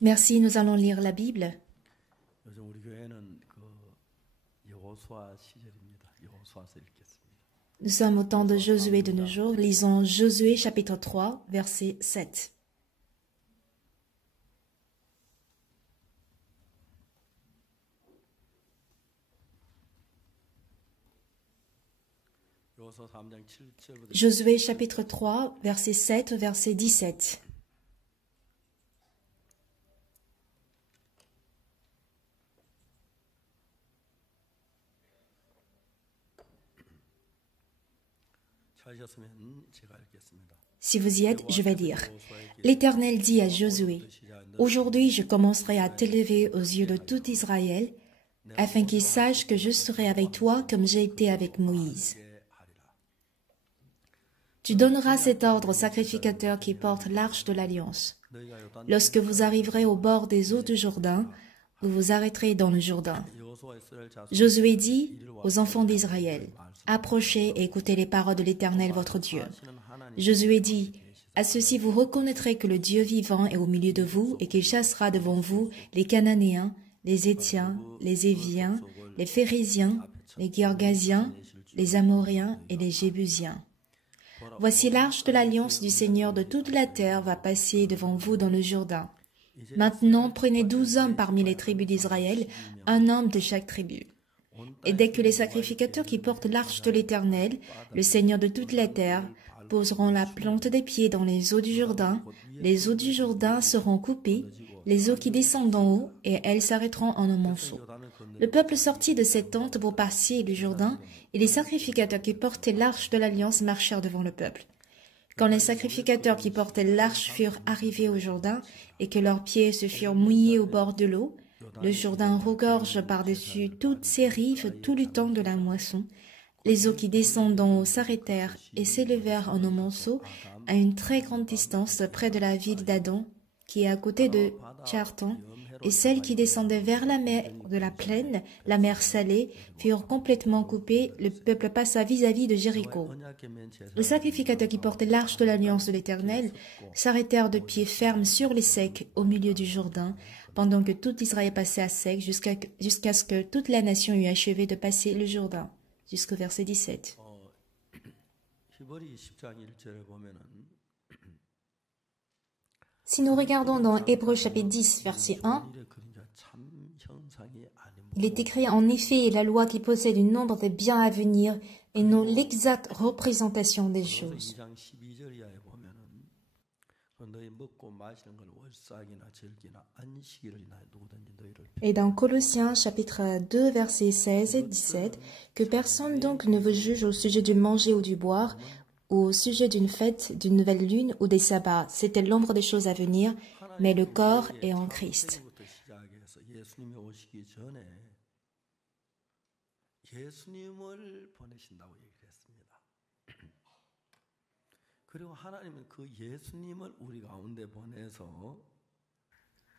Merci, nous allons lire la Bible. Nous sommes au temps de Josué de nos jours. Lisons Josué chapitre 3, verset 7. Josué chapitre 3, verset 7 au verset 17. Si vous y êtes, je vais lire. L'Éternel dit à Josué, « Aujourd'hui je commencerai à t'élever aux yeux de tout Israël, afin qu'ils sachent que je serai avec toi comme j'ai été avec Moïse. Tu donneras cet ordre aux sacrificateurs qui portent l'arche de l'Alliance. Lorsque vous arriverez au bord des eaux du Jourdain, vous vous arrêterez dans le Jourdain. » Josué dit aux enfants d'Israël, « Approchez et écoutez les paroles de l'Éternel votre Dieu. » Josué dit, « À ceci vous reconnaîtrez que le Dieu vivant est au milieu de vous et qu'il chassera devant vous les Cananéens, les Héthiens, les Éviens, les Phéréziens, les Girgasiens, les Amoréens et les Jébusiens. Voici l'arche de l'alliance du Seigneur de toute la terre va passer devant vous dans le Jourdain. Maintenant, prenez 12 hommes parmi les tribus d'Israël, un homme de chaque tribu. Et dès que les sacrificateurs qui portent l'arche de l'Éternel, le Seigneur de toute la terre, poseront la plante des pieds dans les eaux du Jourdain, les eaux du Jourdain seront coupées, les eaux qui descendent d'en haut, et elles s'arrêteront en un monceau. Le peuple sortit de ses tentes pour passer le Jourdain, et les sacrificateurs qui portaient l'arche de l'Alliance marchèrent devant le peuple. Quand les sacrificateurs qui portaient l'arche furent arrivés au Jourdain, et que leurs pieds se furent mouillés au bord de l'eau, le Jourdain regorge par-dessus toutes ses rives tout le temps de la moisson. Les eaux qui descendent d'en haut s'arrêtèrent et s'élevèrent en un monceau à une très grande distance près de la ville d'Adon, qui est à côté de Tchartan, et celles qui descendaient vers la mer de la plaine, la mer salée, furent complètement coupées, le peuple passa vis-à-vis de Jéricho. Les sacrificateurs qui portaient l'arche de l'alliance de l'Éternel s'arrêtèrent de pied ferme sur les secs au milieu du Jourdain, pendant que tout Israël passait à sec jusqu'à ce que toute la nation eût achevé de passer le Jourdain. Jusqu'au verset 17. Si nous regardons dans Hébreux chapitre 10, verset 1, il est écrit en effet la loi qui possède une nombre de biens à venir et non l'exacte représentation des choses. Et dans Colossiens chapitre 2 versets 16 et 17, que personne donc ne vous juge au sujet du manger ou du boire, ou au sujet d'une fête, d'une nouvelle lune ou des sabbats. C'était l'ombre des choses à venir, mais le corps est en Christ.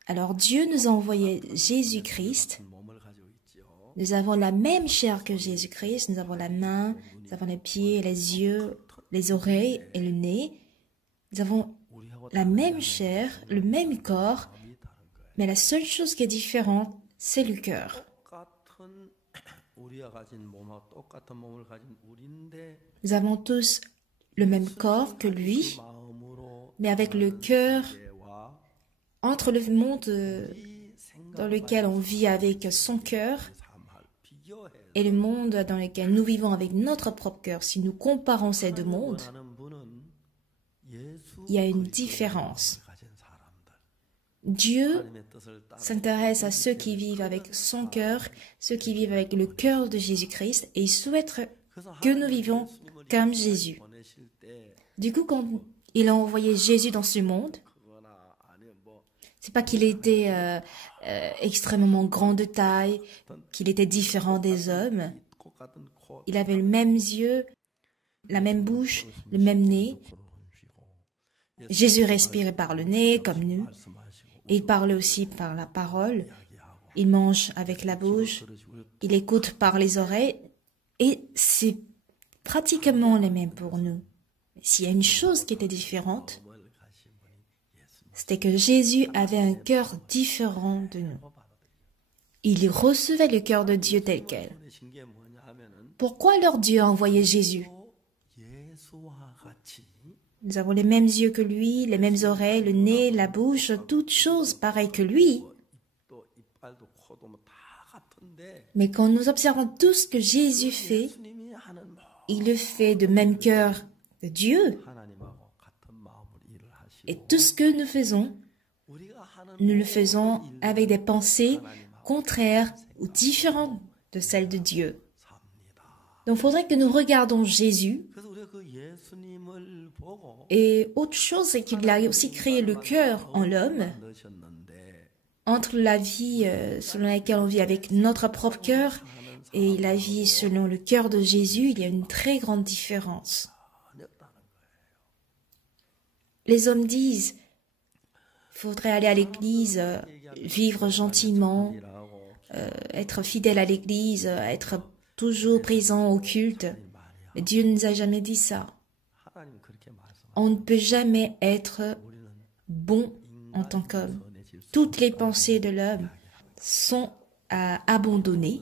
Alors Dieu nous a envoyé Jésus-Christ. Nous avons la même chair que Jésus-Christ. Nous avons la main, nous avons les pieds, les yeux, les oreilles et le nez. Nous avons la même chair, le même corps, mais la seule chose qui est différente, c'est le cœur. Nous avons tous le même corps que lui, mais avec le cœur entre le monde dans lequel on vit avec son cœur et le monde dans lequel nous vivons avec notre propre cœur. Si nous comparons ces deux mondes, il y a une différence. Dieu s'intéresse à ceux qui vivent avec son cœur, ceux qui vivent avec le cœur de Jésus-Christ, et il souhaite que nous vivions comme Jésus. Du coup, quand il a envoyé Jésus dans ce monde, c'est pas qu'il était extrêmement grand de taille, qu'il était différent des hommes. Il avait les mêmes yeux, la même bouche, le même nez. Jésus respirait par le nez, comme nous. Et il parlait aussi par la parole. Il mange avec la bouche. Il écoute par les oreilles. Et c'est pratiquement les mêmes pour nous. S'il y a une chose qui était différente, c'était que Jésus avait un cœur différent de nous. Il recevait le cœur de Dieu tel quel. Pourquoi alors Dieu a envoyé Jésus? Nous avons les mêmes yeux que lui, les mêmes oreilles, le nez, la bouche, toutes choses pareilles que lui. Mais quand nous observons tout ce que Jésus fait, il le fait de même cœur que Dieu. Et tout ce que nous faisons, nous le faisons avec des pensées contraires ou différentes de celles de Dieu. Donc il faudrait que nous regardions Jésus. Et autre chose, c'est qu'il a aussi créé le cœur en l'homme. Entre la vie selon laquelle on vit avec notre propre cœur et la vie selon le cœur de Jésus, il y a une très grande différence. Les hommes disent, il faudrait aller à l'église, vivre gentiment, être fidèle à l'église, être toujours présent au culte. Mais Dieu ne nous a jamais dit ça. On ne peut jamais être bon en tant qu'homme. Toutes les pensées de l'homme sont à abandonner.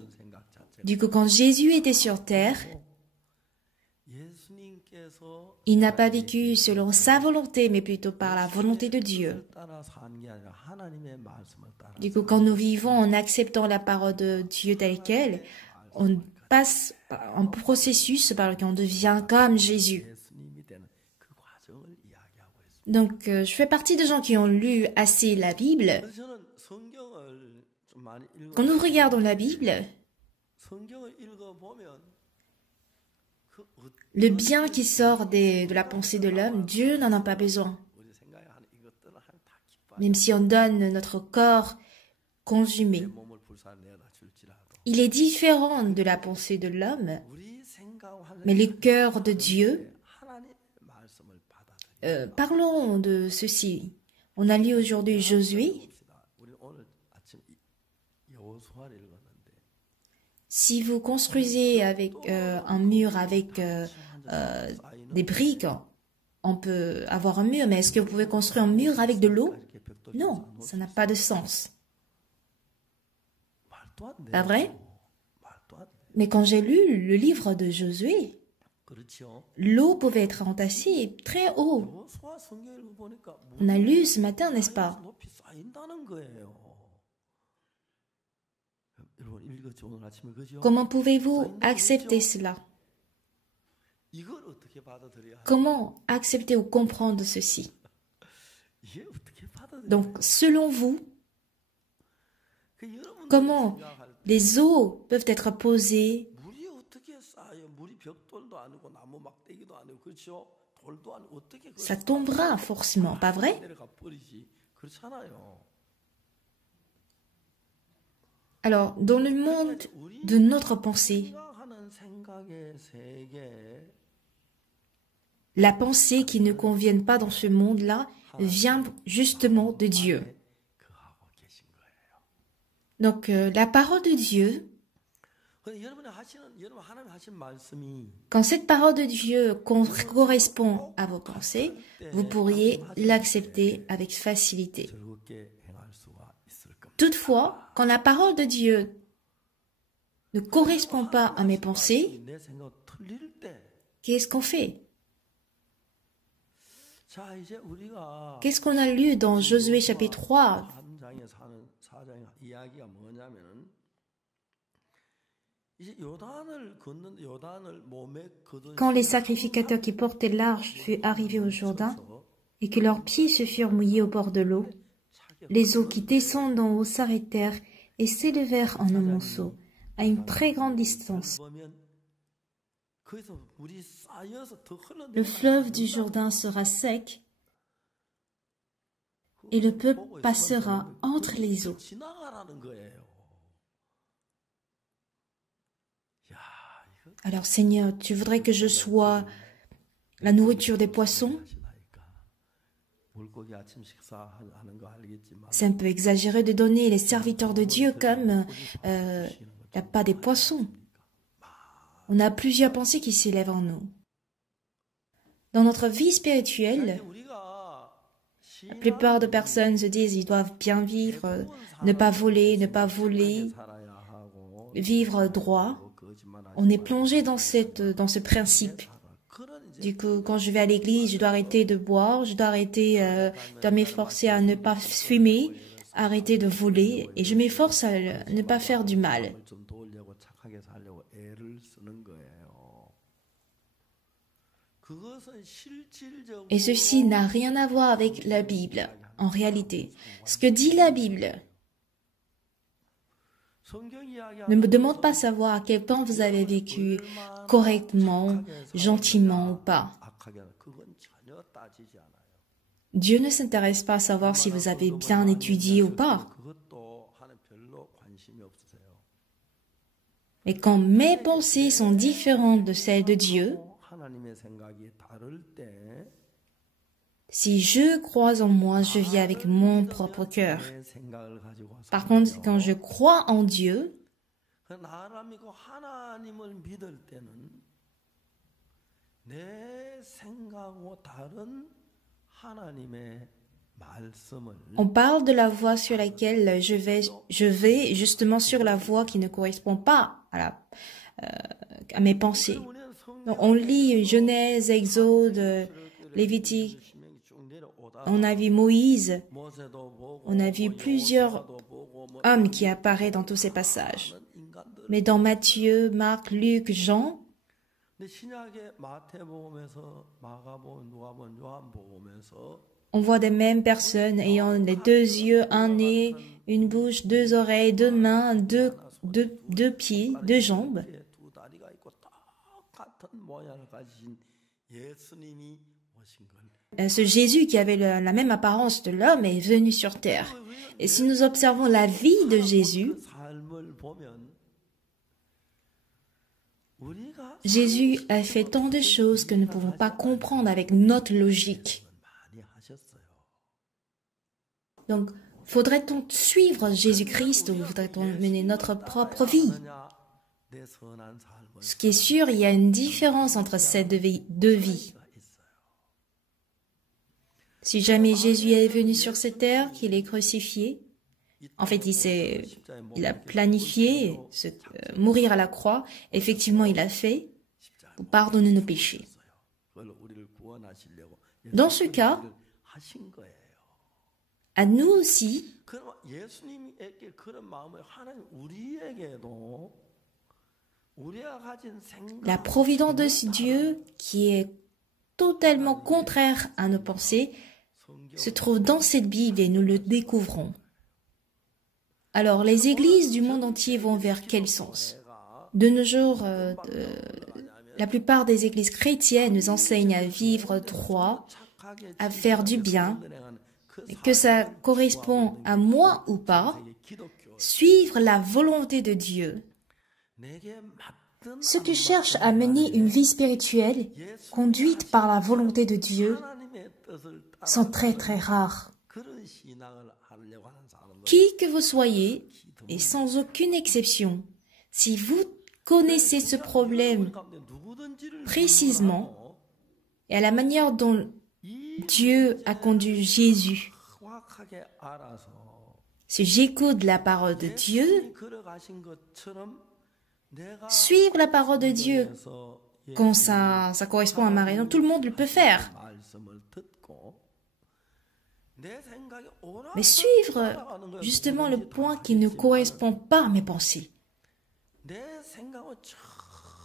Du coup, quand Jésus était sur terre, il n'a pas vécu selon sa volonté, mais plutôt par la volonté de Dieu. Du coup, quand nous vivons en acceptant la parole de Dieu telle qu'elle, on passe un processus par lequel on devient comme Jésus. Donc, je fais partie des gens qui ont lu assez la Bible. Quand nous regardons la Bible, le bien qui sort de la pensée de l'homme, Dieu n'en a pas besoin. Même si on donne notre corps consumé. Il est différent de la pensée de l'homme, mais le cœur de Dieu. Parlons de ceci. On a lu aujourd'hui Josué. Si vous construisez avec un mur avec des briques, on peut avoir un mur, mais est-ce que vous pouvez construire un mur avec de l'eau? Non, ça n'a pas de sens. Pas vrai? Mais quand j'ai lu le livre de Josué, l'eau pouvait être entassée très haut. On a lu ce matin, n'est-ce pas? Comment pouvez-vous accepter cela? Comment accepter ou comprendre ceci? Donc, selon vous, comment les eaux peuvent être posées? Ça tombera forcément, pas vrai? Alors, dans le monde de notre pensée, la pensée qui ne convient pas dans ce monde-là vient justement de Dieu. Donc, la parole de Dieu, quand cette parole de Dieu correspond à vos pensées, vous pourriez l'accepter avec facilité. Toutefois, quand la parole de Dieu ne correspond pas à mes pensées, qu'est-ce qu'on fait? Qu'est-ce qu'on a lu dans Josué chapitre 3? Quand les sacrificateurs qui portaient l'arche furent arrivés au Jourdain et que leurs pieds se furent mouillés au bord de l'eau, les eaux qui descendent d'en haut s'arrêtèrent et s'élevèrent en un monceau, à une très grande distance. Le fleuve du Jourdain sera sec et le peuple passera entre les eaux. Alors Seigneur, tu voudrais que je sois la nourriture des poissons? C'est un peu exagéré de donner les serviteurs de Dieu comme pas des poissons. On a plusieurs pensées qui s'élèvent en nous. Dans notre vie spirituelle, La plupart de personnes se disent ils doivent bien vivre, ne pas voler, vivre droit. On est plongé dans ce principe. Du coup, quand je vais à l'église, je dois arrêter de boire, je dois m'efforcer à ne pas fumer, arrêter de voler, et je m'efforce à ne pas faire du mal. Et ceci n'a rien à voir avec la Bible, en réalité. Ce que dit la Bible ne me demande pas savoir à quel point vous avez vécu correctement, gentiment ou pas. Dieu ne s'intéresse pas à savoir si vous avez bien étudié ou pas. Et quand mes pensées sont différentes de celles de Dieu, si je crois en moi, je vis avec mon propre cœur. Par contre, quand je crois en Dieu, on parle de la voie sur laquelle je vais justement sur la voie qui ne correspond pas à mes pensées. Donc, on lit Genèse, Exode, Lévitique, on a vu Moïse, on a vu plusieurs hommes qui apparaissent dans tous ces passages. Mais dans Matthieu, Marc, Luc, Jean, on voit des mêmes personnes ayant les 2 yeux, un nez, une bouche, 2 oreilles, 2 mains, 2 pieds, 2 jambes. Ce Jésus qui avait la même apparence de l'homme est venu sur terre. Et si nous observons la vie de Jésus, Jésus a fait tant de choses que nous ne pouvons pas comprendre avec notre logique. Donc, faudrait-on suivre Jésus-Christ ou faudrait-on mener notre propre vie? Ce qui est sûr, il y a une différence entre ces deux vies. Si jamais Jésus est venu sur cette terre, qu'il est crucifié, en fait, il a planifié mourir à la croix. Effectivement, il a fait pour pardonner nos péchés. Dans ce cas, à nous aussi, la providence de Dieu, qui est totalement contraire à nos pensées, se trouve dans cette Bible et nous le découvrons. Alors, les églises du monde entier vont vers quel sens? De nos jours, la plupart des églises chrétiennes nous enseignent à vivre droit, à faire du bien, que ça correspond à moi ou pas, suivre la volonté de Dieu. Ceux qui cherchent à mener une vie spirituelle, conduite par la volonté de Dieu, sont très très rares. Qui que vous soyez, et sans aucune exception, si vous connaissez ce problème précisément, et à la manière dont Dieu a conduit Jésus, si j'écoute la parole de Dieu, suivre la parole de Dieu, quand ça correspond à ma raison, tout le monde le peut faire. Mais suivre justement le point qui ne correspond pas à mes pensées.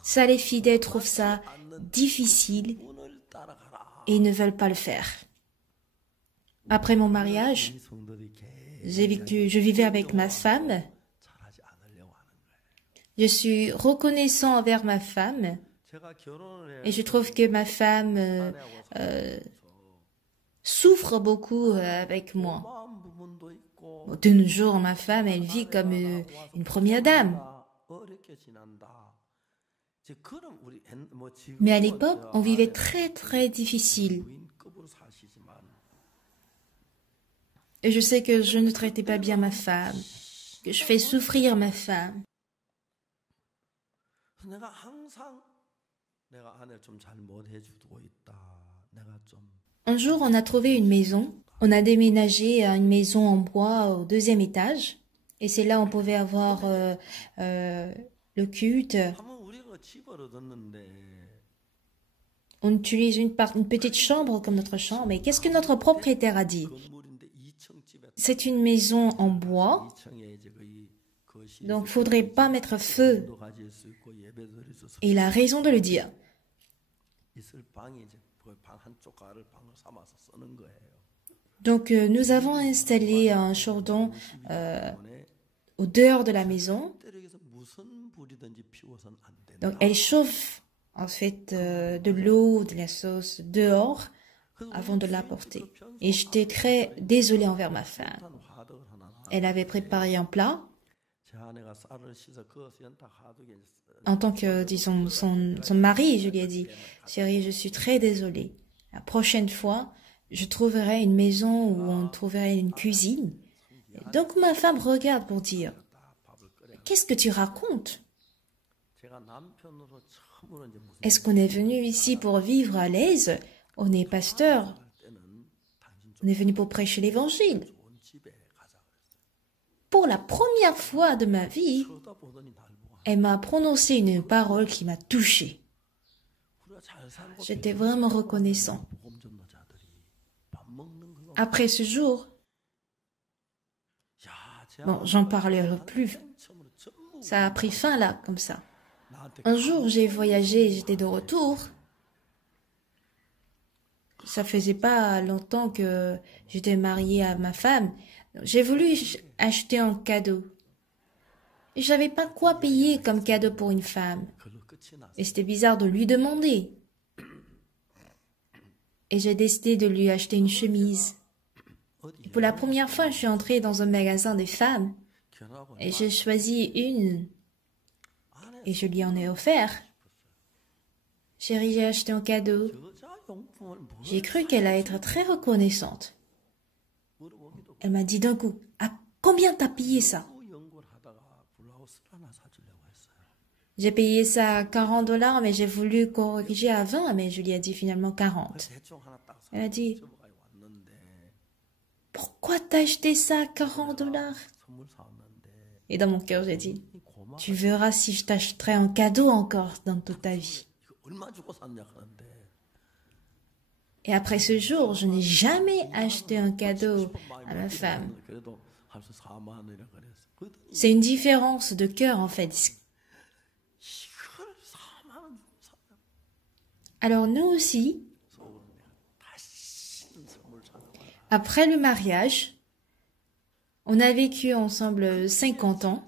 Ça, les fidèles trouvent ça difficile et ne veulent pas le faire. Après mon mariage, je vivais avec ma femme. Je suis reconnaissant envers ma femme et je trouve que ma femme souffre beaucoup avec moi. De nos jours, ma femme, elle vit comme une première dame. Mais à l'époque, on vivait très très difficile. Et je sais que je ne traitais pas bien ma femme, que je fais souffrir ma femme. Un jour, on a trouvé une maison On a déménagé à une maison en bois au 2e étage. Et c'est là où on pouvait avoir le culte. On utilise une petite chambre comme notre chambre. Et qu'est-ce que notre propriétaire a dit? C'est une maison en bois. Donc, faudrait pas mettre feu. Et il a raison de le dire. Donc, nous avons installé un chaudron au dehors de la maison. Donc, elle chauffe en fait de l'eau, de la sauce dehors avant de l'apporter. Et j'étais très désolée envers ma femme. Elle avait préparé un plat. En tant que, disons, son mari, je lui ai dit, chérie, je suis très désolée. La prochaine fois, je trouverai une maison où on trouverait une cuisine. Donc ma femme regarde pour dire, qu'est-ce que tu racontes? Est-ce qu'on est venu ici pour vivre à l'aise? On est pasteur. On est venu pour prêcher l'évangile. Pour la première fois de ma vie, elle m'a prononcé une parole qui m'a touchée. J'étais vraiment reconnaissant. Après ce jour, bon, j'en parlerai plus. Ça a pris fin là, comme ça. Un jour, j'ai voyagé, j'étais de retour. Ça faisait pas longtemps que j'étais mariée à ma femme. J'ai voulu acheter un cadeau. Et j'avais pas quoi payer comme cadeau pour une femme. Et c'était bizarre de lui demander. Et j'ai décidé de lui acheter une chemise. Et pour la première fois, je suis entrée dans un magasin des femmes. Et j'ai choisi une. Et je lui en ai offert. Chérie, j'ai acheté un cadeau. J'ai cru qu'elle allait être très reconnaissante. Elle m'a dit d'un coup, à combien t'as payé ça? J'ai payé ça à $40, mais j'ai voulu corriger à 20, mais je lui ai dit finalement 40. Elle a dit, pourquoi t'as acheté ça à $40? Et dans mon cœur, j'ai dit, tu verras si je t'achèterai un cadeau encore dans toute ta vie. Et après ce jour, je n'ai jamais acheté un cadeau à ma femme. C'est une différence de cœur en fait. Alors nous aussi, après le mariage, on a vécu ensemble 50 ans.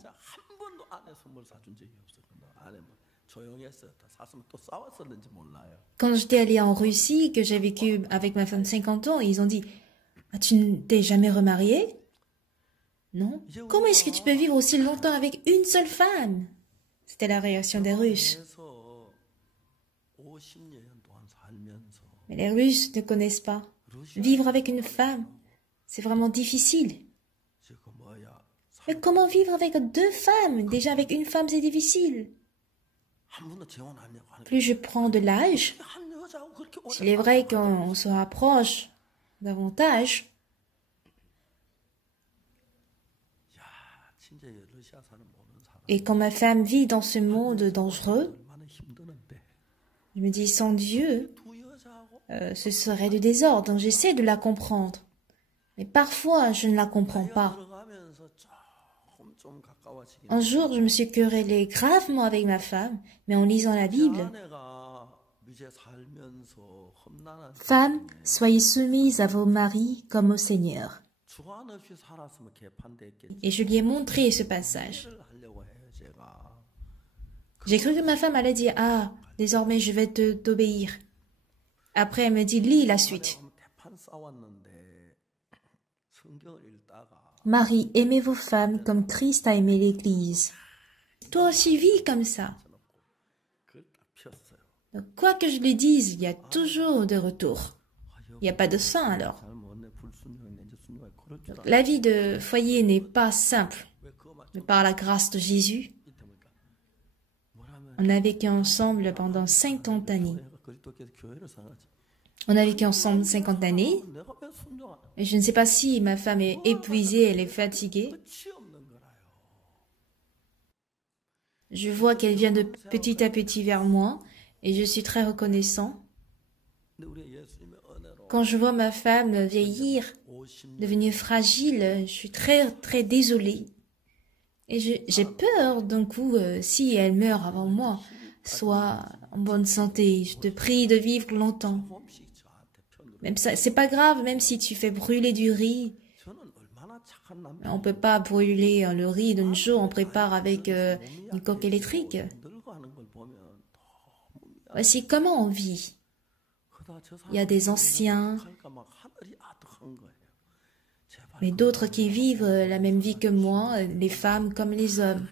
Quand j'étais allée en Russie, que j'ai vécu avec ma femme 50 ans, ils ont dit « Tu ne t'es jamais remariée ?» Non. « Comment est-ce que tu peux vivre aussi longtemps avec une seule femme ?» C'était la réaction des Russes. Mais les Russes ne connaissent pas. Vivre avec une femme, c'est vraiment difficile. Mais comment vivre avec 2 femmes? Déjà avec une femme, c'est difficile. Plus je prends de l'âge, s'il est vrai qu'on se rapproche davantage, et quand ma femme vit dans ce monde dangereux, je me dis, sans Dieu, ce serait du désordre. Donc j'essaie de la comprendre. Mais parfois, je ne la comprends pas. Un jour, je me suis querellée gravement avec ma femme, mais en lisant la Bible. Femmes, soyez soumises à vos maris comme au Seigneur. Et je lui ai montré ce passage. J'ai cru que ma femme allait dire, ah, désormais je vais t'obéir. Après, elle me dit, lis la suite. Marie, aimez vos femmes comme Christ a aimé l'Église. Toi aussi vis comme ça. Donc, quoi que je lui dise, il y a toujours de retour. Il n'y a pas de fin alors. Donc, la vie de foyer n'est pas simple, mais par la grâce de Jésus, on a vécu ensemble pendant 50 années. On a vécu ensemble 50 années. Et je ne sais pas si ma femme est épuisée, elle est fatiguée. Je vois qu'elle vient de petit à petit vers moi et je suis très reconnaissant. Quand je vois ma femme vieillir, devenir fragile, je suis très très désolée. Et j'ai peur d'un coup, si elle meurt avant moi, soit en bonne santé. Je te prie de vivre longtemps. Même ça, c'est pas grave, même si tu fais brûler du riz. On peut pas brûler le riz d'un jour, on prépare avec une coque électrique. Voici comment on vit. Il y a des anciens, mais d'autres qui vivent la même vie que moi, les femmes comme les hommes.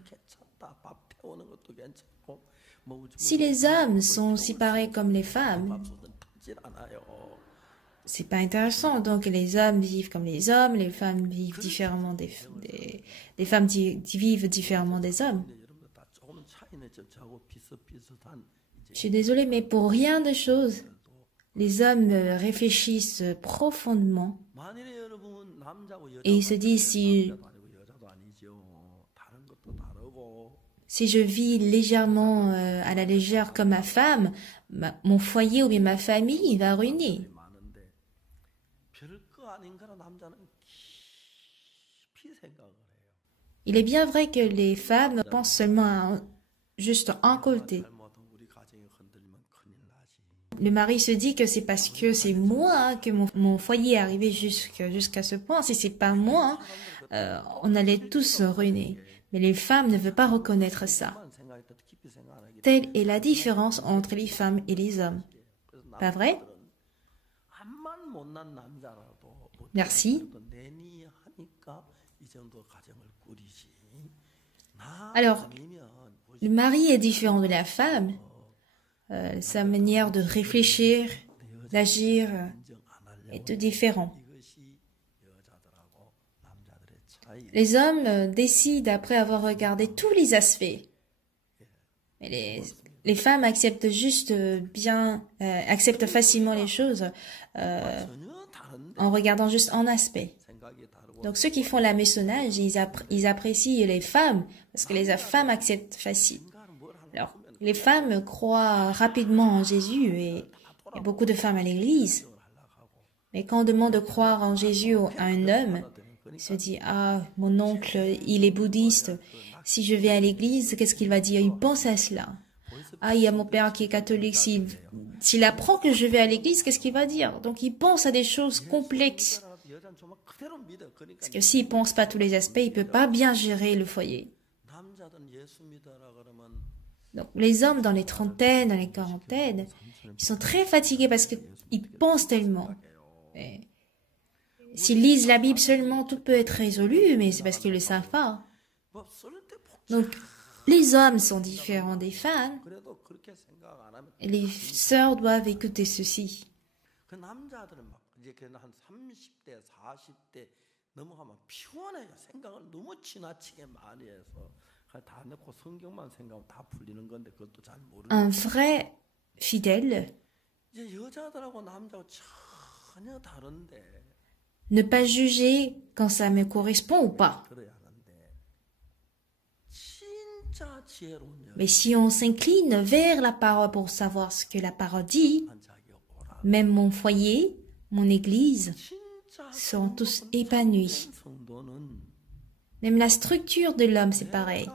Si les hommes sont aussi pareils comme les femmes, c'est pas intéressant. Donc les hommes vivent comme les hommes, les femmes vivent différemment des femmes vivent différemment des hommes. Je suis désolée, mais pour rien de chose, les hommes réfléchissent profondément et ils se disent si je vis légèrement à la légère comme ma femme, mon foyer ou bien ma famille va ruiner. Il est bien vrai que les femmes pensent seulement à juste un côté. Le mari se dit que c'est parce que c'est moi que mon foyer est arrivé jusqu'à ce point. Si c'est pas moi, on allait tous ruiner. Mais les femmes ne veulent pas reconnaître ça. Telle est la différence entre les femmes et les hommes. Pas vrai? Merci. Alors, le mari est différent de la femme. Sa manière de réfléchir, d'agir est tout différent. Les hommes décident après avoir regardé tous les aspects. Mais les femmes acceptent acceptent facilement les choses en regardant juste un aspect. Donc ceux qui font l'hameçonnage, ils apprécient les femmes parce que les femmes acceptent facile. Alors, les femmes croient rapidement en Jésus et il y a beaucoup de femmes à l'église. Mais quand on demande de croire en Jésus à un homme, il se dit, ah, mon oncle, il est bouddhiste. Si je vais à l'église, qu'est-ce qu'il va dire? Il pense à cela. Ah, il y a mon père qui est catholique. S'il apprend que je vais à l'église, qu'est-ce qu'il va dire? Donc, il pense à des choses complexes. Parce que s'il pense pas à tous les aspects, il peut pas bien gérer le foyer. Donc, les hommes dans les trentaines, dans les quarantaines, ils sont très fatigués parce qu'ils pensent tellement. S'ils lisent la Bible seulement, tout peut être résolu, mais c'est parce qu'ils le savent pas. Donc, les hommes sont différents des femmes, et les sœurs doivent écouter ceci. Un vrai fidèle ne pas juger quand ça me correspond ou pas. Mais si on s'incline vers la parole pour savoir ce que la parole dit, même mon foyer, mon église, seront tous épanouis. Même la structure de l'homme, c'est pareil.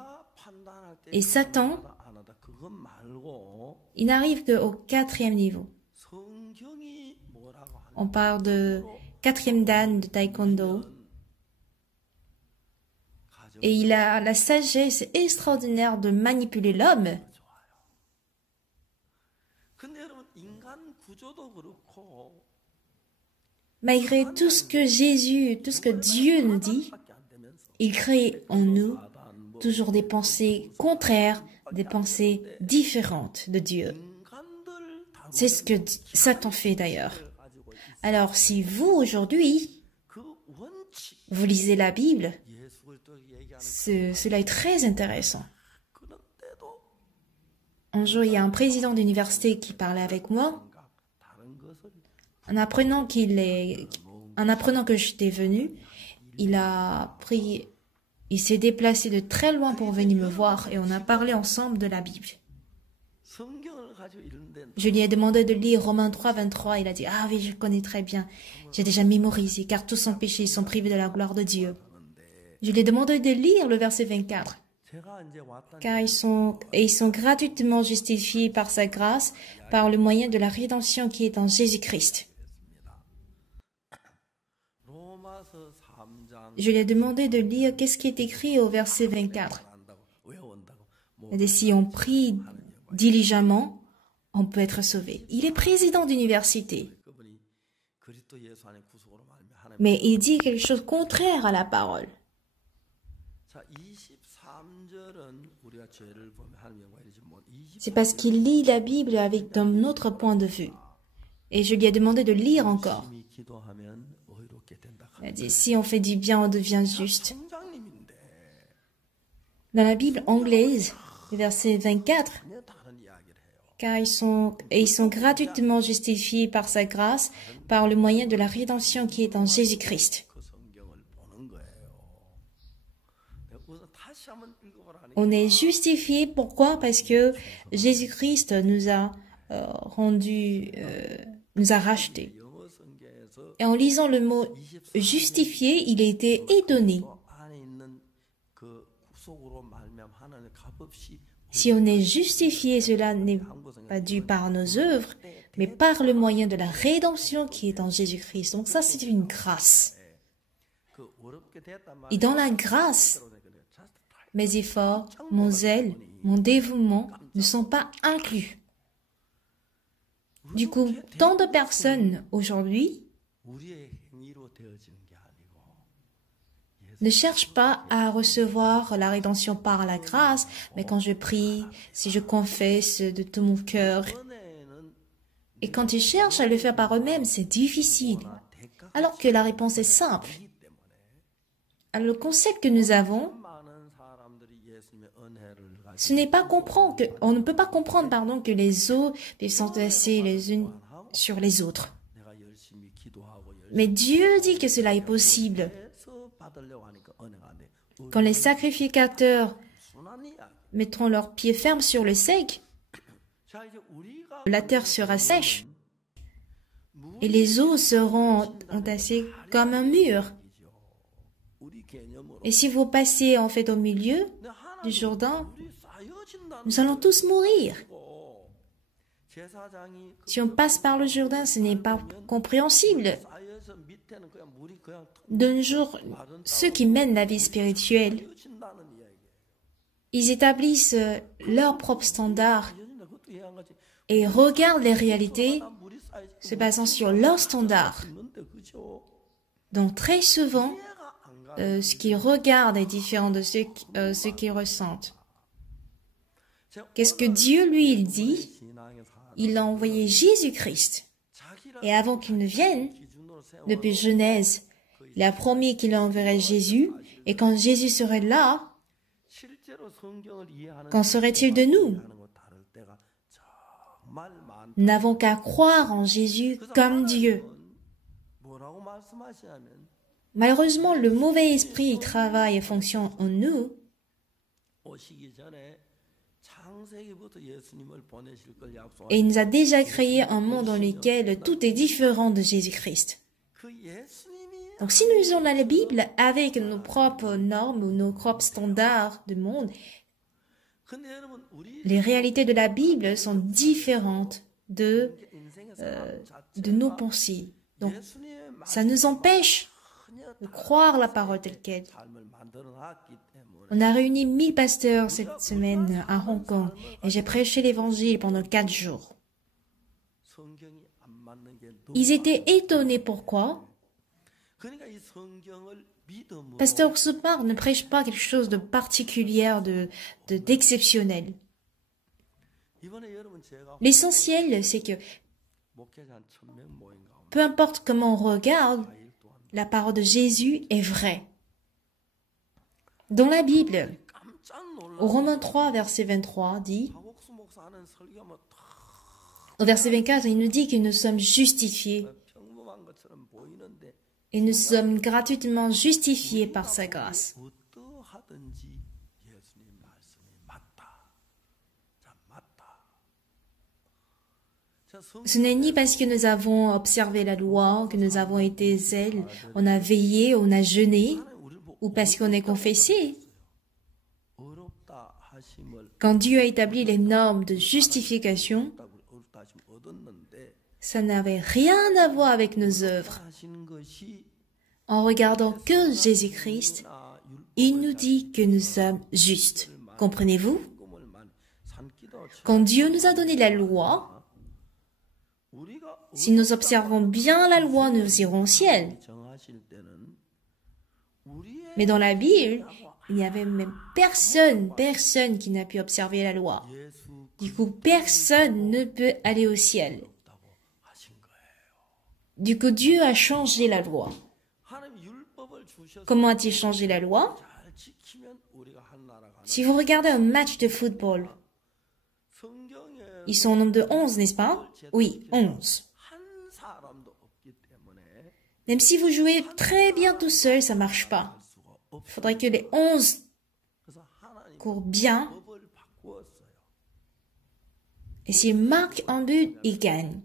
Et Satan, il n'arrive qu'au 4e niveau. On parle de 4e dan de taekwondo. Et il a la sagesse extraordinaire de manipuler l'homme. Malgré tout ce que Jésus, tout ce que Dieu nous dit, il crée en nous toujours des pensées contraires, des pensées différentes de Dieu. C'est ce que Satan fait d'ailleurs. Alors si vous aujourd'hui, vous lisez la Bible, cela est très intéressant. Un jour, il y a un président d'université qui parlait avec moi. en apprenant que j'étais venu, il s'est déplacé de très loin pour venir me voir et on a parlé ensemble de la Bible. Je lui ai demandé de lire Romains 3, 23. Il a dit, ah oui, je connais très bien. J'ai déjà mémorisé, car tous sont péchés, ils sont privés de la gloire de Dieu. Je lui ai demandé de lire le verset 24. Car ils sont gratuitement justifiés par sa grâce, par le moyen de la rédemption qui est en Jésus-Christ. Je lui ai demandé de lire qu'est-ce qui est écrit au verset 24. Et si on prie diligemment, on peut être sauvé. Il est président d'université. Mais il dit quelque chose de contraire à la parole. C'est parce qu'il lit la Bible avec un autre point de vue. Et je lui ai demandé de lire encore. Il a dit, si on fait du bien, on devient juste. Dans la Bible anglaise, le verset 24, car ils sont gratuitement justifiés par sa grâce, par le moyen de la rédemption qui est en Jésus-Christ. On est justifié, pourquoi? Parce que Jésus-Christ nous a nous a rachetés. Et en lisant le mot justifié, il a été étonné. Si on est justifié, cela n'est pas dû par nos œuvres, mais par le moyen de la rédemption qui est en Jésus-Christ. Donc ça, c'est une grâce. Et dans la grâce, mes efforts, mon zèle, mon dévouement ne sont pas inclus. Du coup, tant de personnes aujourd'hui ne cherchent pas à recevoir la rédemption par la grâce, mais quand je prie, si je confesse de tout mon cœur, et quand ils cherchent à le faire par eux-mêmes, c'est difficile, alors que la réponse est simple. Alors le concept que nous avons, ce n'est pas on ne peut pas comprendre, que les eaux sont tassées les unes sur les autres. Mais Dieu dit que cela est possible. Quand les sacrificateurs mettront leurs pieds fermes sur le sec, la terre sera sèche et les eaux seront entassées comme un mur. Et si vous passez au milieu du Jourdain, nous allons tous mourir. Si on passe par le Jourdain, ce n'est pas compréhensible. De nos jours, ceux qui mènent la vie spirituelle, ils établissent leurs propres standards et regardent les réalités se basant sur leurs standards. Donc très souvent, ce qu'ils regardent est différent de ce qu'ils ressentent. Qu'est-ce que Dieu, lui, il dit? Il a envoyé Jésus-Christ. Et avant qu'il ne vienne, depuis Genèse, il a promis qu'il enverrait Jésus. Et quand Jésus serait là, qu'en serait-il de nous? Nous n'avons qu'à croire en Jésus comme Dieu. Malheureusement, le mauvais esprit travaille et fonctionne en nous. Et il nous a déjà créé un monde dans lequel tout est différent de Jésus-Christ. Donc si nous lisons la Bible avec nos propres normes ou nos propres standards de monde, les réalités de la Bible sont différentes de nos pensées. Donc ça nous empêche de croire la parole telle qu'elle. On a réuni 1000 pasteurs cette semaine à Hong Kong et j'ai prêché l'évangile pendant 4 jours. Ils étaient étonnés pourquoi. Pasteur Soupar ne prêche pas quelque chose de particulier, d'exceptionnel. L'essentiel, c'est que peu importe comment on regarde, la parole de Jésus est vraie. Dans la Bible, au Romains 3, verset 23, dit, au verset 24, il nous dit que nous sommes justifiés Et nous sommes gratuitement justifiés par sa grâce. Ce n'est ni parce que nous avons observé la loi, que nous avons été zèles, on a veillé, on a jeûné, ou parce qu'on est confessé. Quand Dieu a établi les normes de justification, ça n'avait rien à voir avec nos œuvres. En regardant que Jésus-Christ, il nous dit que nous sommes justes. Comprenez-vous? Quand Dieu nous a donné la loi, si nous observons bien la loi, nous irons au ciel. Mais dans la Bible, il n'y avait même personne qui n'a pu observer la loi. Du coup, personne ne peut aller au ciel. Du coup, Dieu a changé la loi. Comment a-t-il changé la loi? Si vous regardez un match de football, ils sont au nombre de 11, n'est-ce pas? Oui, 11. Même si vous jouez très bien tout seul, ça ne marche pas. Il faudrait que les 11 courent bien. Et s'ils marquent un but, ils gagnent.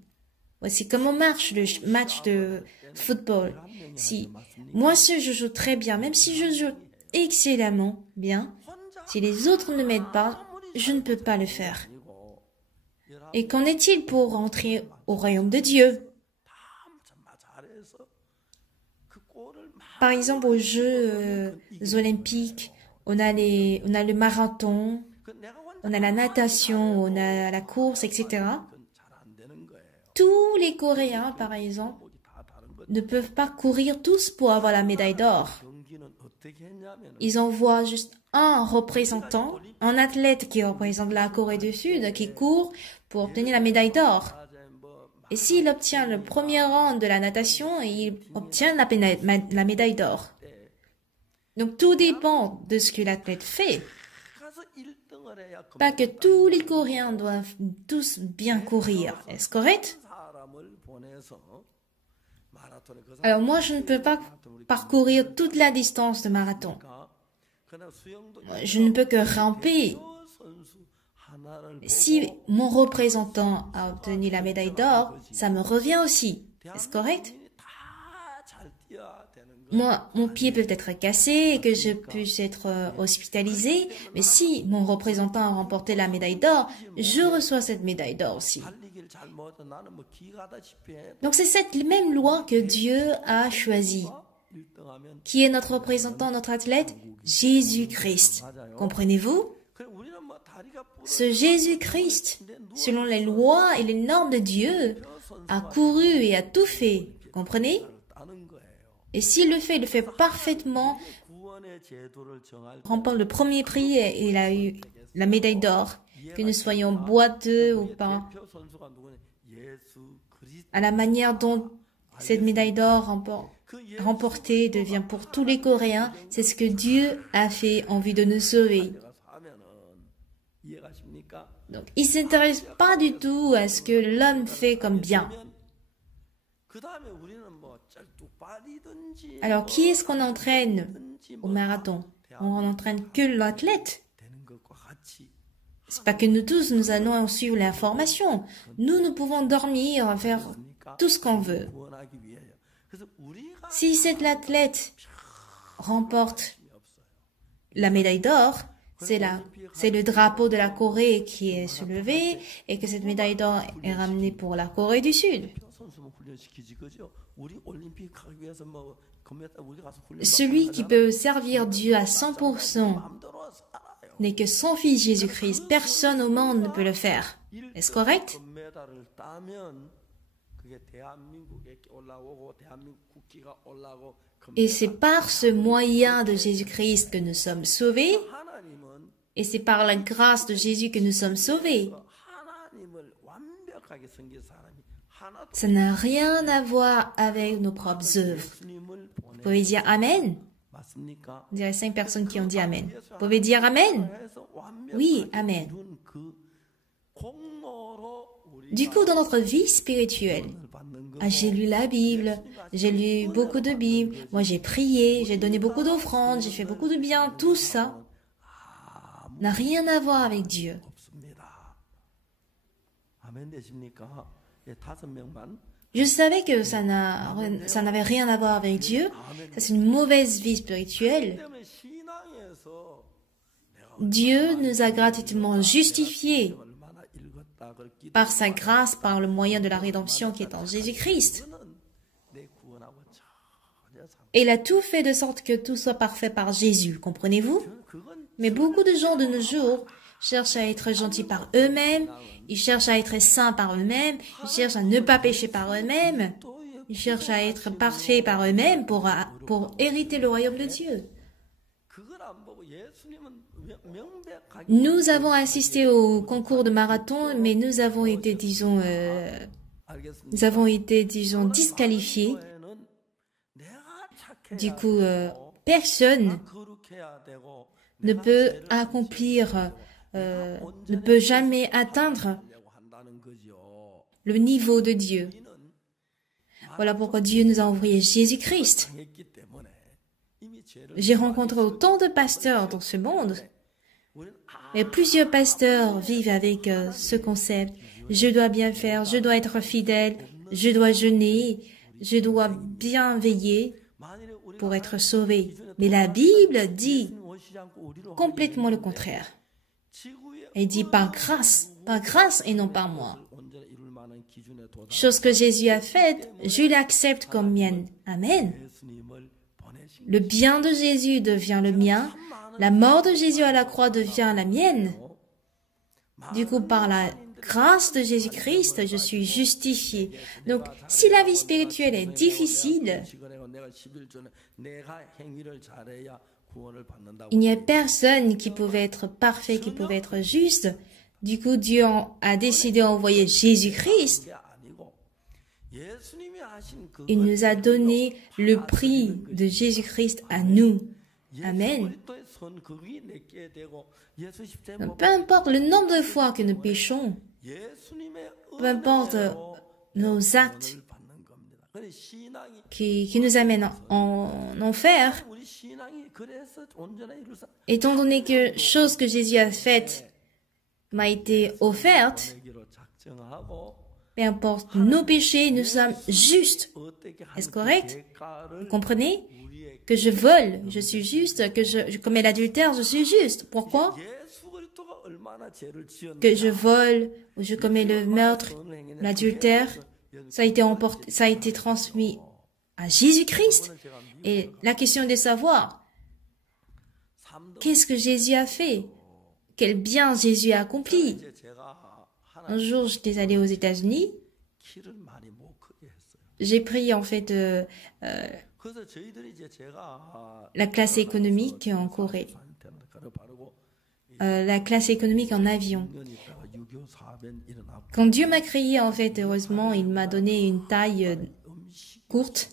Voici comment marche le match de football. Si moi seul je joue très bien, même si je joue excellemment bien, si les autres ne m'aident pas, je ne peux pas le faire. Et qu'en est-il pour entrer au royaume de Dieu? Par exemple, aux Jeux olympiques, on a le marathon, on a la natation, on a la course, etc. Tous les Coréens, par exemple, ne peuvent pas courir tous pour avoir la médaille d'or. Ils envoient juste un représentant, un athlète qui représente la Corée du Sud, qui court pour obtenir la médaille d'or. Et s'il obtient le premier rang de la natation, il obtient la médaille d'or. Donc tout dépend de ce que l'athlète fait. Pas que tous les Coréens doivent tous bien courir. Est-ce correct? Alors moi, je ne peux pas parcourir toute la distance de marathon. Je ne peux que ramper. Si mon représentant a obtenu la médaille d'or, ça me revient aussi. Est-ce correct? Moi, mon pied peut être cassé et que je puisse être hospitalisé, mais si mon représentant a remporté la médaille d'or, je reçois cette médaille d'or aussi. Donc c'est cette même loi que Dieu a choisie. Qui est notre représentant, notre athlète? Jésus-Christ. Comprenez-vous? Ce Jésus-Christ, selon les lois et les normes de Dieu, a couru et a tout fait. Comprenez? Et s'il le fait, il le fait parfaitement, remporte le premier prix et il a eu la médaille d'or. Que nous soyons boiteux ou pas, à la manière dont cette médaille d'or remportée devient pour tous les Coréens, c'est ce que Dieu a fait en vue de nous sauver. Donc, il ne s'intéresse pas du tout à ce que l'homme fait comme bien. Alors, qui est-ce qu'on entraîne au marathon? On n'entraîne que l'athlète. C'est pas que nous tous, nous allons suivre l'information. Nous pouvons dormir, faire tout ce qu'on veut. Si cet athlète remporte la médaille d'or, c'est le drapeau de la Corée qui est soulevé et que cette médaille d'or est ramenée pour la Corée du Sud. Celui qui peut servir Dieu à 100% n'est que son Fils Jésus-Christ. Personne au monde ne peut le faire. Est-ce correct? Et c'est par ce moyen de Jésus-Christ que nous sommes sauvés. Et c'est par la grâce de Jésus que nous sommes sauvés. Ça n'a rien à voir avec nos propres œuvres. Vous pouvez dire Amen? Il y a 5 personnes qui ont dit Amen. Vous pouvez dire Amen? Oui, Amen. Du coup, dans notre vie spirituelle, Ah, j'ai lu la Bible, j'ai lu beaucoup de Bibles, moi j'ai prié, j'ai donné beaucoup d'offrandes, j'ai fait beaucoup de bien, tout ça n'a rien à voir avec Dieu. Je savais que ça n'avait rien à voir avec Dieu. Ça, c'est une mauvaise vie spirituelle. Dieu nous a gratuitement justifiés par sa grâce, par le moyen de la rédemption qui est en Jésus-Christ. Et il a tout fait de sorte que tout soit parfait par Jésus, comprenez-vous? Mais beaucoup de gens de nos jours cherchent à être gentils par eux-mêmes, ils cherchent à être saints par eux-mêmes, ils cherchent à ne pas pécher par eux-mêmes, ils cherchent à être parfaits par eux-mêmes pour hériter le royaume de Dieu. Nous avons assisté au concours de marathon, mais nous avons été, disons, disqualifiés. Du coup, personne ne peut ne peut jamais atteindre le niveau de Dieu. Voilà pourquoi Dieu nous a envoyé Jésus-Christ. J'ai rencontré autant de pasteurs dans ce monde, mais plusieurs pasteurs vivent avec ce concept. Je dois bien faire, je dois être fidèle, je dois jeûner, je dois bien veiller pour être sauvé. Mais la Bible dit complètement le contraire. Elle dit par grâce et non par moi. Chose que Jésus a faite, je l'accepte comme mienne. Amen. Le bien de Jésus devient le mien. La mort de Jésus à la croix devient la mienne. Du coup, par la grâce de Jésus-Christ, je suis justifié. Donc, si la vie spirituelle est difficile, il n'y a personne qui pouvait être parfait, qui pouvait être juste. Du coup, Dieu a décidé d'envoyer Jésus-Christ. Il nous a donné le prix de Jésus-Christ à nous. Amen. Donc, peu importe le nombre de fois que nous péchons, peu importe nos actes qui nous amènent en enfer, étant donné que chose que Jésus a faite m'a été offerte, peu importe nos péchés, nous sommes justes. Est-ce correct? Vous comprenez? Que je vole, je suis juste. Que je commets l'adultère, je suis juste. Pourquoi? Que je vole ou je commets le meurtre, l'adultère, ça a été transmis à Jésus-Christ. Et la question est de savoir, qu'est-ce que Jésus a fait? Quel bien Jésus a accompli? Un jour, j'étais allé aux États-Unis. J'ai pris en fait la classe économique en Corée. La classe économique en avion. Quand Dieu m'a créé, en fait, heureusement, il m'a donné une taille courte.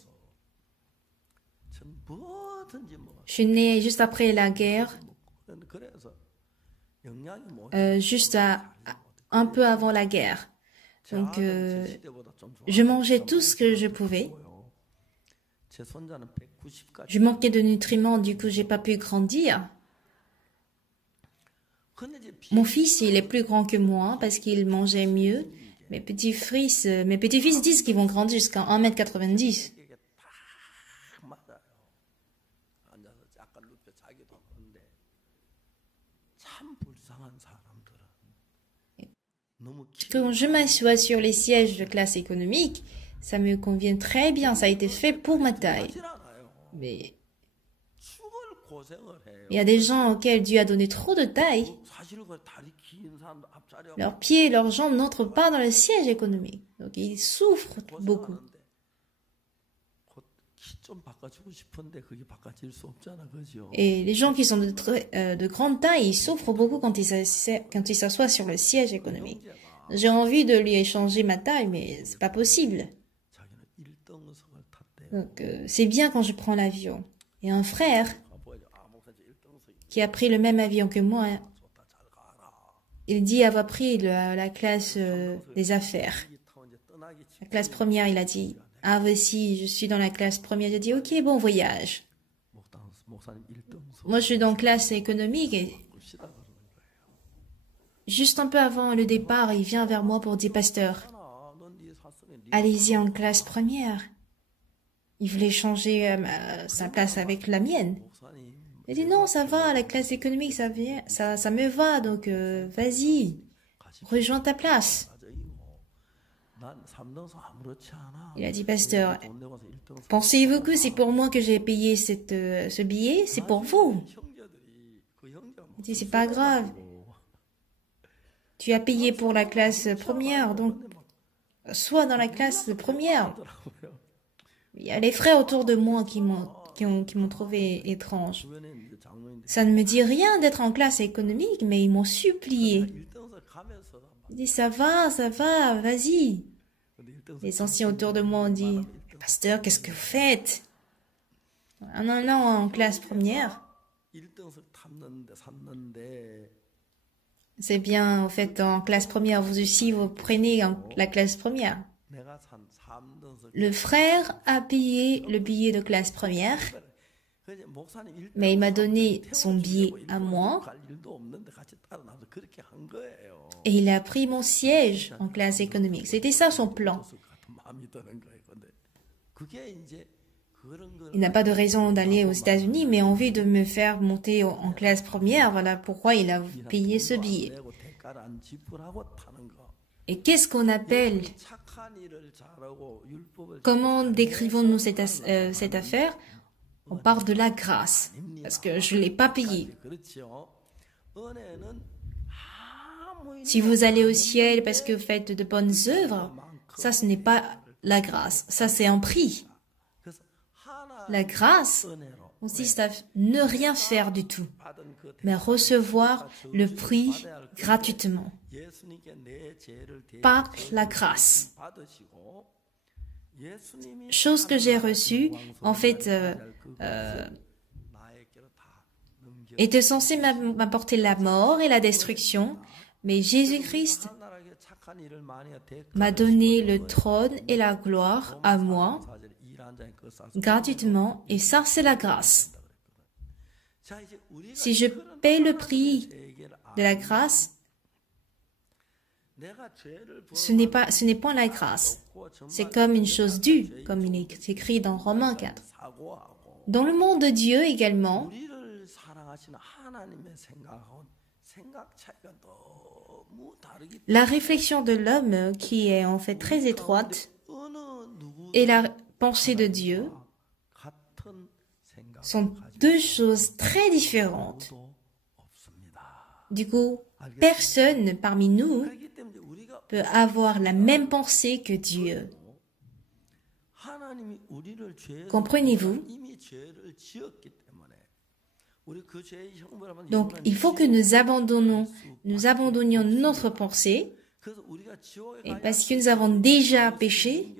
Je suis née juste après la guerre, un peu avant la guerre. Donc, je mangeais tout ce que je pouvais. Je manquais de nutriments, du coup, j'ai pas pu grandir. Mon fils, il est plus grand que moi parce qu'il mangeait mieux. Mes petits-fils disent qu'ils vont grandir jusqu'à 1m90. Quand je m'assois sur les sièges de classe économique, ça me convient très bien. Ça a été fait pour ma taille. Mais il y a des gens auxquels Dieu a donné trop de taille. Leurs pieds et leurs jambes n'entrent pas dans le siège économique. Donc ils souffrent beaucoup. Et les gens qui sont de grande taille, ils souffrent beaucoup quand ils s'assoient sur le siège économique. J'ai envie de lui échanger ma taille, mais c'est pas possible. Donc c'est bien quand je prends l'avion. Et un frère qui a pris le même avion que moi, il dit avoir pris la classe des affaires. la classe première, il a dit, ah voici, je suis dans la classe première. J'ai dit, ok, bon voyage. Moi, je suis dans classe économique et juste un peu avant le départ, il vient vers moi pour dire, pasteur, allez-y en classe première. Il voulait changer sa place avec la mienne. J'ai dit, non, ça va, la classe économique, ça me va, donc vas-y, rejoins ta place. Il a dit, pasteur, pensez-vous que c'est pour moi que j'ai payé ce billet? C'est pour vous. Il dit, c'est pas grave. Tu as payé pour la classe première, donc sois dans la classe première. Il y a les frères autour de moi qui m'ont trouvé étrange. Ça ne me dit rien d'être en classe économique, mais ils m'ont supplié. Il dit, ça va, vas-y. Les anciens autour de moi ont dit, pasteur, qu'est-ce que vous faites? Un an en classe première. C'est bien, en fait, en classe première, vous aussi, vous prenez la classe première. Le frère a payé le billet de classe première, mais il m'a donné son billet à moi et il a pris mon siège en classe économique. C'était ça son plan. Il n'a pas de raison d'aller aux États-Unis, mais envie de me faire monter en classe première. Voilà pourquoi il a payé ce billet. Et qu'est-ce qu'on appelle? Comment décrivons-nous cette affaire? On parle de la grâce, parce que je ne l'ai pas payé. Si vous allez au ciel parce que vous faites de bonnes œuvres, ça, ce n'est pas la grâce. Ça, c'est un prix. La grâce consiste à ne rien faire du tout, mais recevoir le prix gratuitement. Par la grâce. Chose que j'ai reçue, en fait, était censée m'apporter la mort et la destruction, mais Jésus-Christ m'a donné le trône et la gloire à moi, gratuitement, et ça, c'est la grâce. Si je paie le prix de la grâce, ce n'est pas la grâce. C'est comme une chose due, comme il est écrit dans Romains 4. Dans le monde de Dieu également, la réflexion de l'homme, qui est en fait très étroite, et la pensée de Dieu sont deux choses très différentes. Du coup, personne parmi nous peut avoir la même pensée que Dieu. Comprenez-vous? Donc, il faut que nous abandonnions notre pensée, et parce que nous avons déjà péché,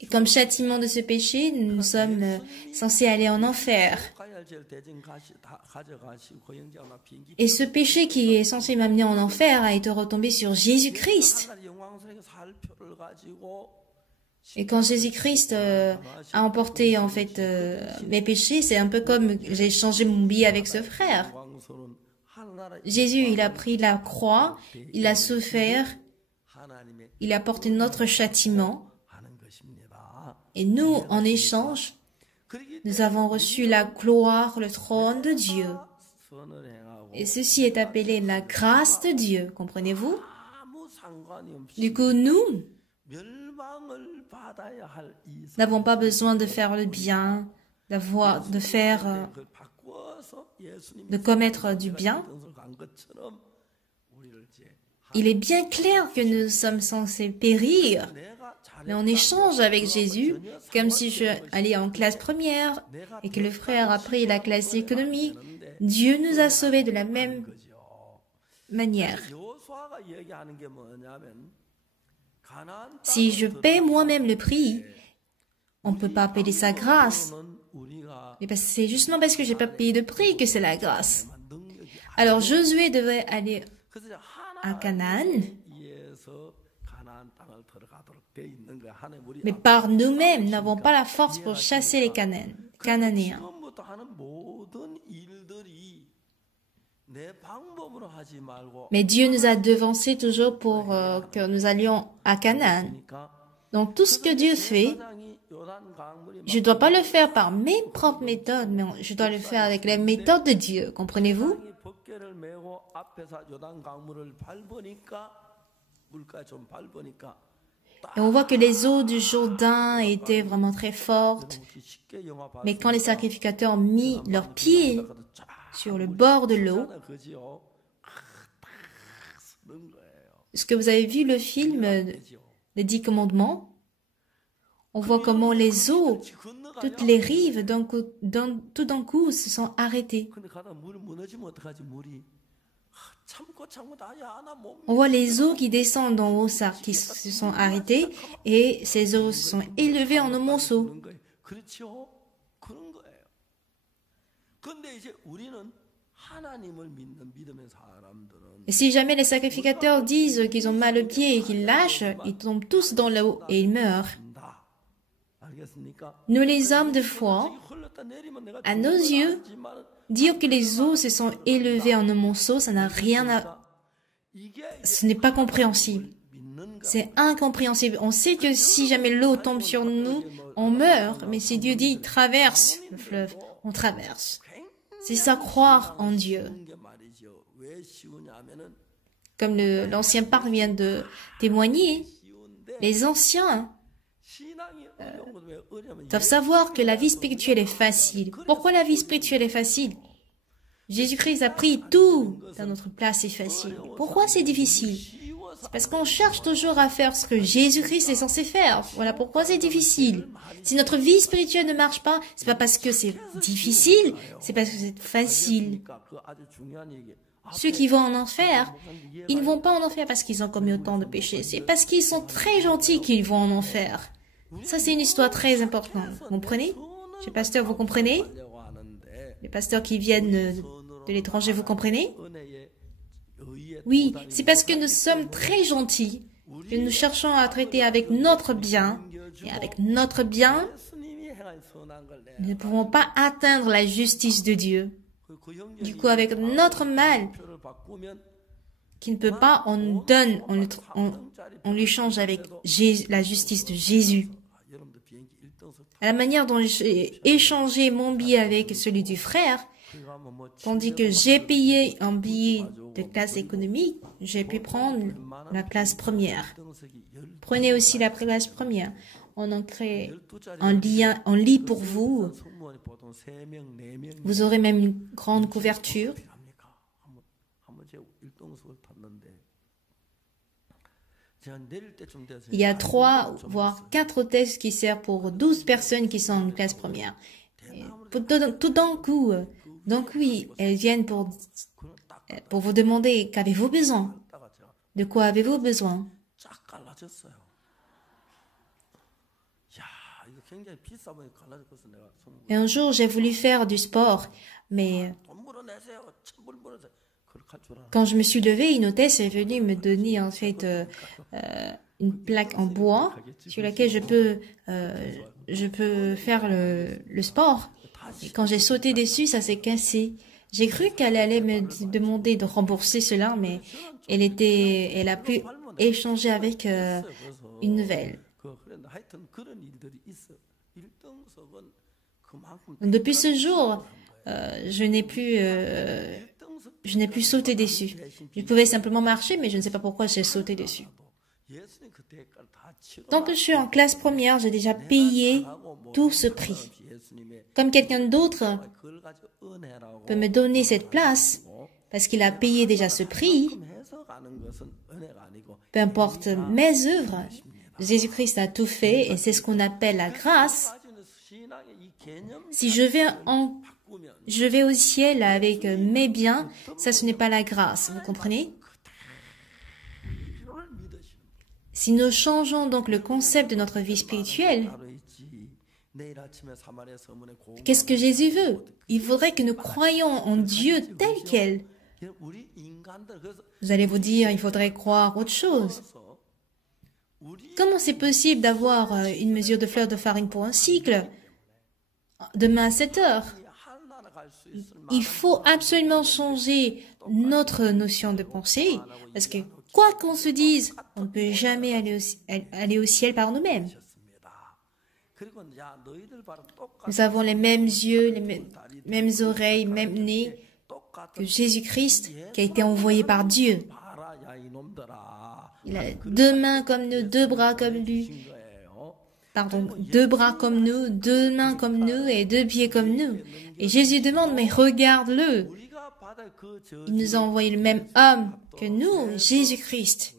et comme châtiment de ce péché, nous sommes censés aller en enfer. Et ce péché qui est censé m'amener en enfer a été retombé sur Jésus-Christ. Et quand Jésus-Christ a emporté en fait mes péchés, c'est un peu comme j'ai changé mon billet avec ce frère. Jésus, il a pris la croix, il a souffert, il a porté notre châtiment. Et nous, en échange, nous avons reçu la gloire, le trône de Dieu. Et ceci est appelé la grâce de Dieu, comprenez-vous? Du coup, nous n'avons pas besoin de faire le bien, de commettre du bien. Il est bien clair que nous sommes censés périr, mais en échange avec Jésus, comme si je allais en classe première et que le frère a pris la classe économique, Dieu nous a sauvés de la même manière. Si je paie moi-même le prix, on ne peut pas payer sa grâce. Et c'est justement parce que je n'ai pas payé de prix que c'est la grâce. Alors Josué devait aller à Canaan. Mais par nous-mêmes, n'avons pas la force pour chasser les Cananéens. Mais Dieu nous a devancés toujours pour que nous allions à Canaan. Donc tout ce que Dieu fait, je ne dois pas le faire par mes propres méthodes, mais je dois le faire avec les méthodes de Dieu. Comprenez-vous? Et on voit que les eaux du Jourdain étaient vraiment très fortes. Mais quand les sacrificateurs ont mis leurs pieds sur le bord de l'eau, est-ce que vous avez vu le film Les 10 commandements? On voit comment les eaux, toutes les rives, tout d'un coup, se sont arrêtées. On voit les eaux qui descendent en haut, qui se sont arrêtées, et ces eaux se sont élevées en un monceau. Et si jamais les sacrificateurs disent qu'ils ont mal aux pieds et qu'ils lâchent, ils tombent tous dans l'eau et ils meurent. Nous, les hommes de foi, à nos yeux, dire que les eaux se sont élevées en un monceau, ça n'a rien à... Ce n'est pas compréhensible. C'est incompréhensible. On sait que si jamais l'eau tombe sur nous, on meurt. Mais si Dieu dit traverse le fleuve, on traverse. C'est ça, croire en Dieu. Comme l'ancien parle vient de témoigner, les anciens doivent savoir que la vie spirituelle est facile. Pourquoi la vie spirituelle est facile? Jésus-Christ a pris tout dans notre place, c'est facile. Pourquoi c'est difficile? C'est parce qu'on cherche toujours à faire ce que Jésus-Christ est censé faire. Voilà pourquoi c'est difficile. Si notre vie spirituelle ne marche pas, c'est pas parce que c'est difficile, c'est parce que c'est facile. Ceux qui vont en enfer, ils ne vont pas en enfer parce qu'ils ont commis autant de péchés. C'est parce qu'ils sont très gentils qu'ils vont en enfer. Ça, c'est une histoire très importante. Vous comprenez? Chez pasteur, vous comprenez? Les pasteurs qui viennent de l'étranger, vous comprenez? Oui, c'est parce que nous sommes très gentils que nous cherchons à traiter avec notre bien. Et avec notre bien, nous ne pouvons pas atteindre la justice de Dieu. Du coup, avec notre mal, qui ne peut pas, on donne, on lui change avec la justice de Jésus. À la manière dont j'ai échangé mon billet avec celui du frère, tandis que j'ai payé un billet de classe économique, j'ai pu prendre la classe première. Prenez aussi la classe première. On en crée un lit pour vous. Vous aurez même une grande couverture. Il y a 3 voire 4 hôtesses qui servent pour 12 personnes qui sont en classe première. Tout d'un coup, donc oui, elles viennent pour vous demander qu'avez-vous besoin? De quoi avez-vous besoin? Et un jour, j'ai voulu faire du sport, mais quand je me suis levée, une hôtesse est venue me donner en fait une plaque en bois sur laquelle je peux faire le sport. Et quand j'ai sauté dessus, ça s'est cassé. J'ai cru qu'elle allait me demander de rembourser cela, mais elle a pu échanger avec une nouvelle. Depuis ce jour, je n'ai plus sauté dessus. Je pouvais simplement marcher, mais je ne sais pas pourquoi j'ai sauté dessus. Tant que je suis en classe première, j'ai déjà payé tout ce prix. Comme quelqu'un d'autre peut me donner cette place, parce qu'il a payé déjà ce prix, peu importe mes œuvres, Jésus-Christ a tout fait et c'est ce qu'on appelle la grâce. Si je vais au ciel avec mes biens, ça ce n'est pas la grâce, vous comprenez? Si nous changeons donc le concept de notre vie spirituelle, qu'est-ce que Jésus veut? Il faudrait que nous croyions en Dieu tel quel. Vous allez vous dire, il faudrait croire autre chose. Comment c'est possible d'avoir une mesure de fleur de farine pour un cycle demain à 7 heures? Il faut absolument changer notre notion de pensée, parce que quoi qu'on se dise, on ne peut jamais aller au ciel par nous-mêmes. Nous avons les mêmes yeux, les mêmes oreilles, même nez que Jésus-Christ qui a été envoyé par Dieu. Il a 2 mains comme nous, 2 bras comme lui. Pardon, 2 bras comme nous, 2 mains comme nous et 2 pieds comme nous. Et Jésus demande, mais regarde-le. Il nous a envoyé le même homme que nous, Jésus-Christ.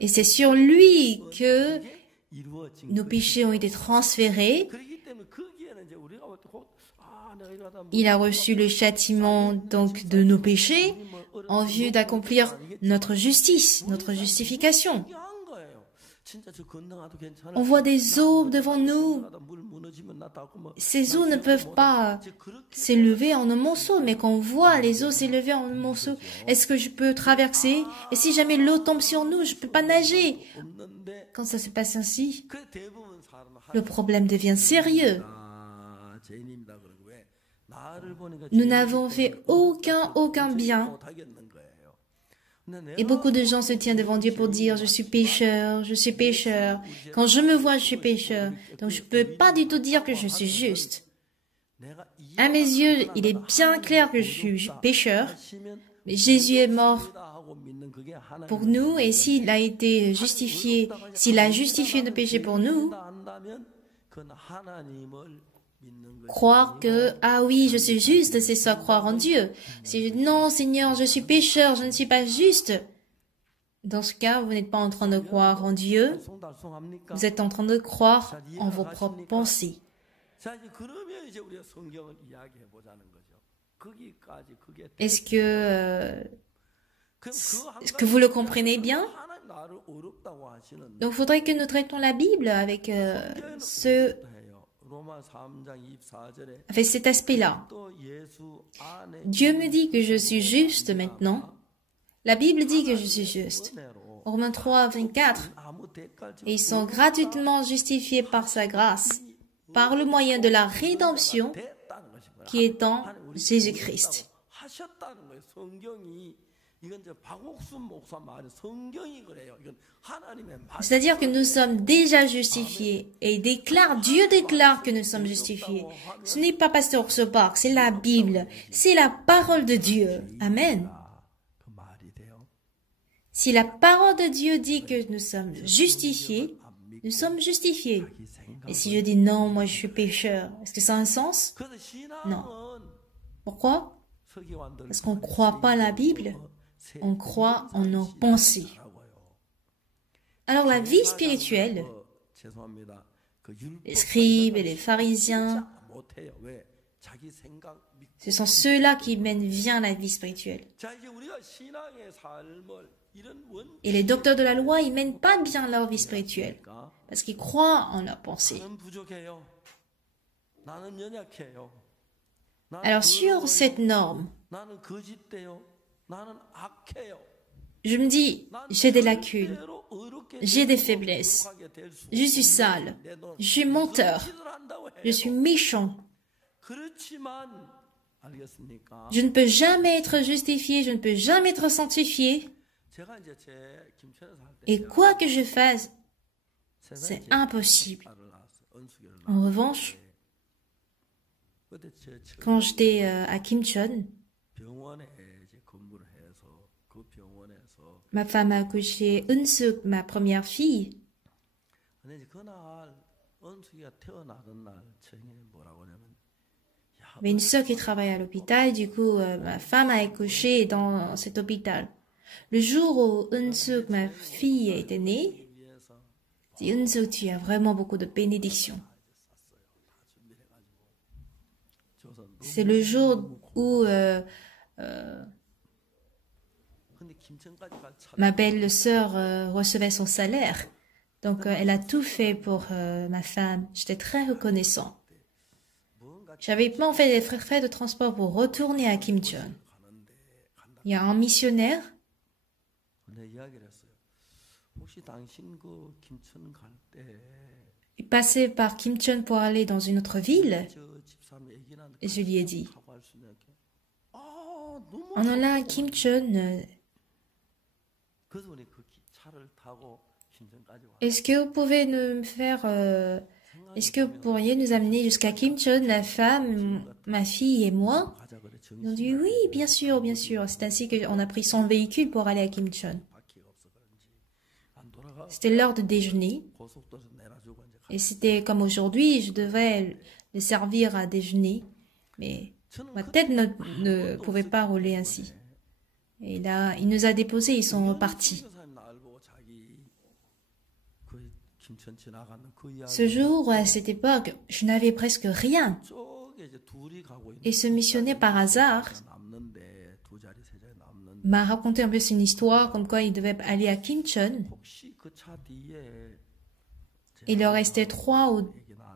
Et c'est sur lui que nos péchés ont été transférés. Il a reçu le châtiment donc de nos péchés en vue d'accomplir notre justice, notre justification. On voit des eaux devant nous. Ces eaux ne peuvent pas s'élever en un monceau, mais quand on voit les eaux s'élever en un monceau, est-ce que je peux traverser? Et si jamais l'eau tombe sur nous, je ne peux pas nager. Quand ça se passe ainsi, le problème devient sérieux. Nous n'avons fait aucun bien. Et beaucoup de gens se tiennent devant Dieu pour dire, je suis pécheur, je suis pécheur. Quand je me vois, je suis pécheur. Donc je ne peux pas du tout dire que je suis juste. À mes yeux, il est bien clair que je suis pécheur. Mais Jésus est mort pour nous et s'il a été justifié, s'il a justifié nos péchés pour nous, croire que, ah oui, je suis juste, c'est ça, croire en Dieu. Si non, Seigneur, je suis pécheur, je ne suis pas juste. Dans ce cas, vous n'êtes pas en train de croire en Dieu, vous êtes en train de croire en vos propres pensées. Est-ce que vous le comprenez bien? Donc, il faudrait que nous traitons la Bible avec avec cet aspect-là. Dieu me dit que je suis juste maintenant. La Bible dit que je suis juste. Romains 3, 24. Et ils sont gratuitement justifiés par sa grâce, par le moyen de la rédemption qui est en Jésus-Christ. C'est-à-dire que nous sommes déjà justifiés et Dieu déclare que nous sommes justifiés. Ce n'est pas Pasteur Sopark, c'est la Bible, c'est la parole de Dieu. Amen. Si la parole de Dieu dit que nous sommes justifiés, nous sommes justifiés. Et si je dis non, moi je suis pécheur, est-ce que ça a un sens? Non. Pourquoi? Parce qu'on ne croit pas à la Bible, on croit en nos pensées. Alors la vie spirituelle, les scribes et les pharisiens, ce sont ceux-là qui mènent bien la vie spirituelle. Et les docteurs de la loi, ils mènent pas bien leur vie spirituelle, parce qu'ils croient en leurs pensées. Alors sur cette norme, je me dis, j'ai des lacunes, j'ai des faiblesses, je suis sale, je suis menteur, je suis méchant. Je ne peux jamais être justifié, je ne peux jamais être sanctifié. Et quoi que je fasse, c'est impossible. En revanche, quand j'étais à Kimchon, ma femme a accouché Eun-suk, ma première fille. Il y avait une sœur qui travaille à l'hôpital, du coup, ma femme a accouché dans cet hôpital. Le jour où Eun-suk, ma fille, était née, j'ai dit, Eun-suk, tu as vraiment beaucoup de bénédictions. C'est le jour où ma belle-sœur recevait son salaire. Donc, elle a tout fait pour ma femme. J'étais très reconnaissant. J'avais pas fait des frais de transport pour retourner à Kimchon. Il y a un missionnaire il passait par Kimcheon pour aller dans une autre ville. Et je lui ai dit, en allant à Kimcheon, est-ce que vous pouvez nous faire, est-ce que vous pourriez nous amener jusqu'à Kimcheon, la femme, ma fille et moi? Ils ont dit oui, bien sûr, bien sûr. C'est ainsi qu'on a pris son véhicule pour aller à Kimcheon. C'était l'heure de déjeuner. Et c'était comme aujourd'hui, je devais les servir à déjeuner. Mais ma tête ne pouvait pas rouler ainsi. Et là, il nous a déposés, ils sont repartis. Ce jour, à cette époque, je n'avais presque rien. Et ce missionnaire, par hasard, m'a raconté un peu une histoire, comme quoi il devait aller à Kimcheon. Il leur restait 3 ou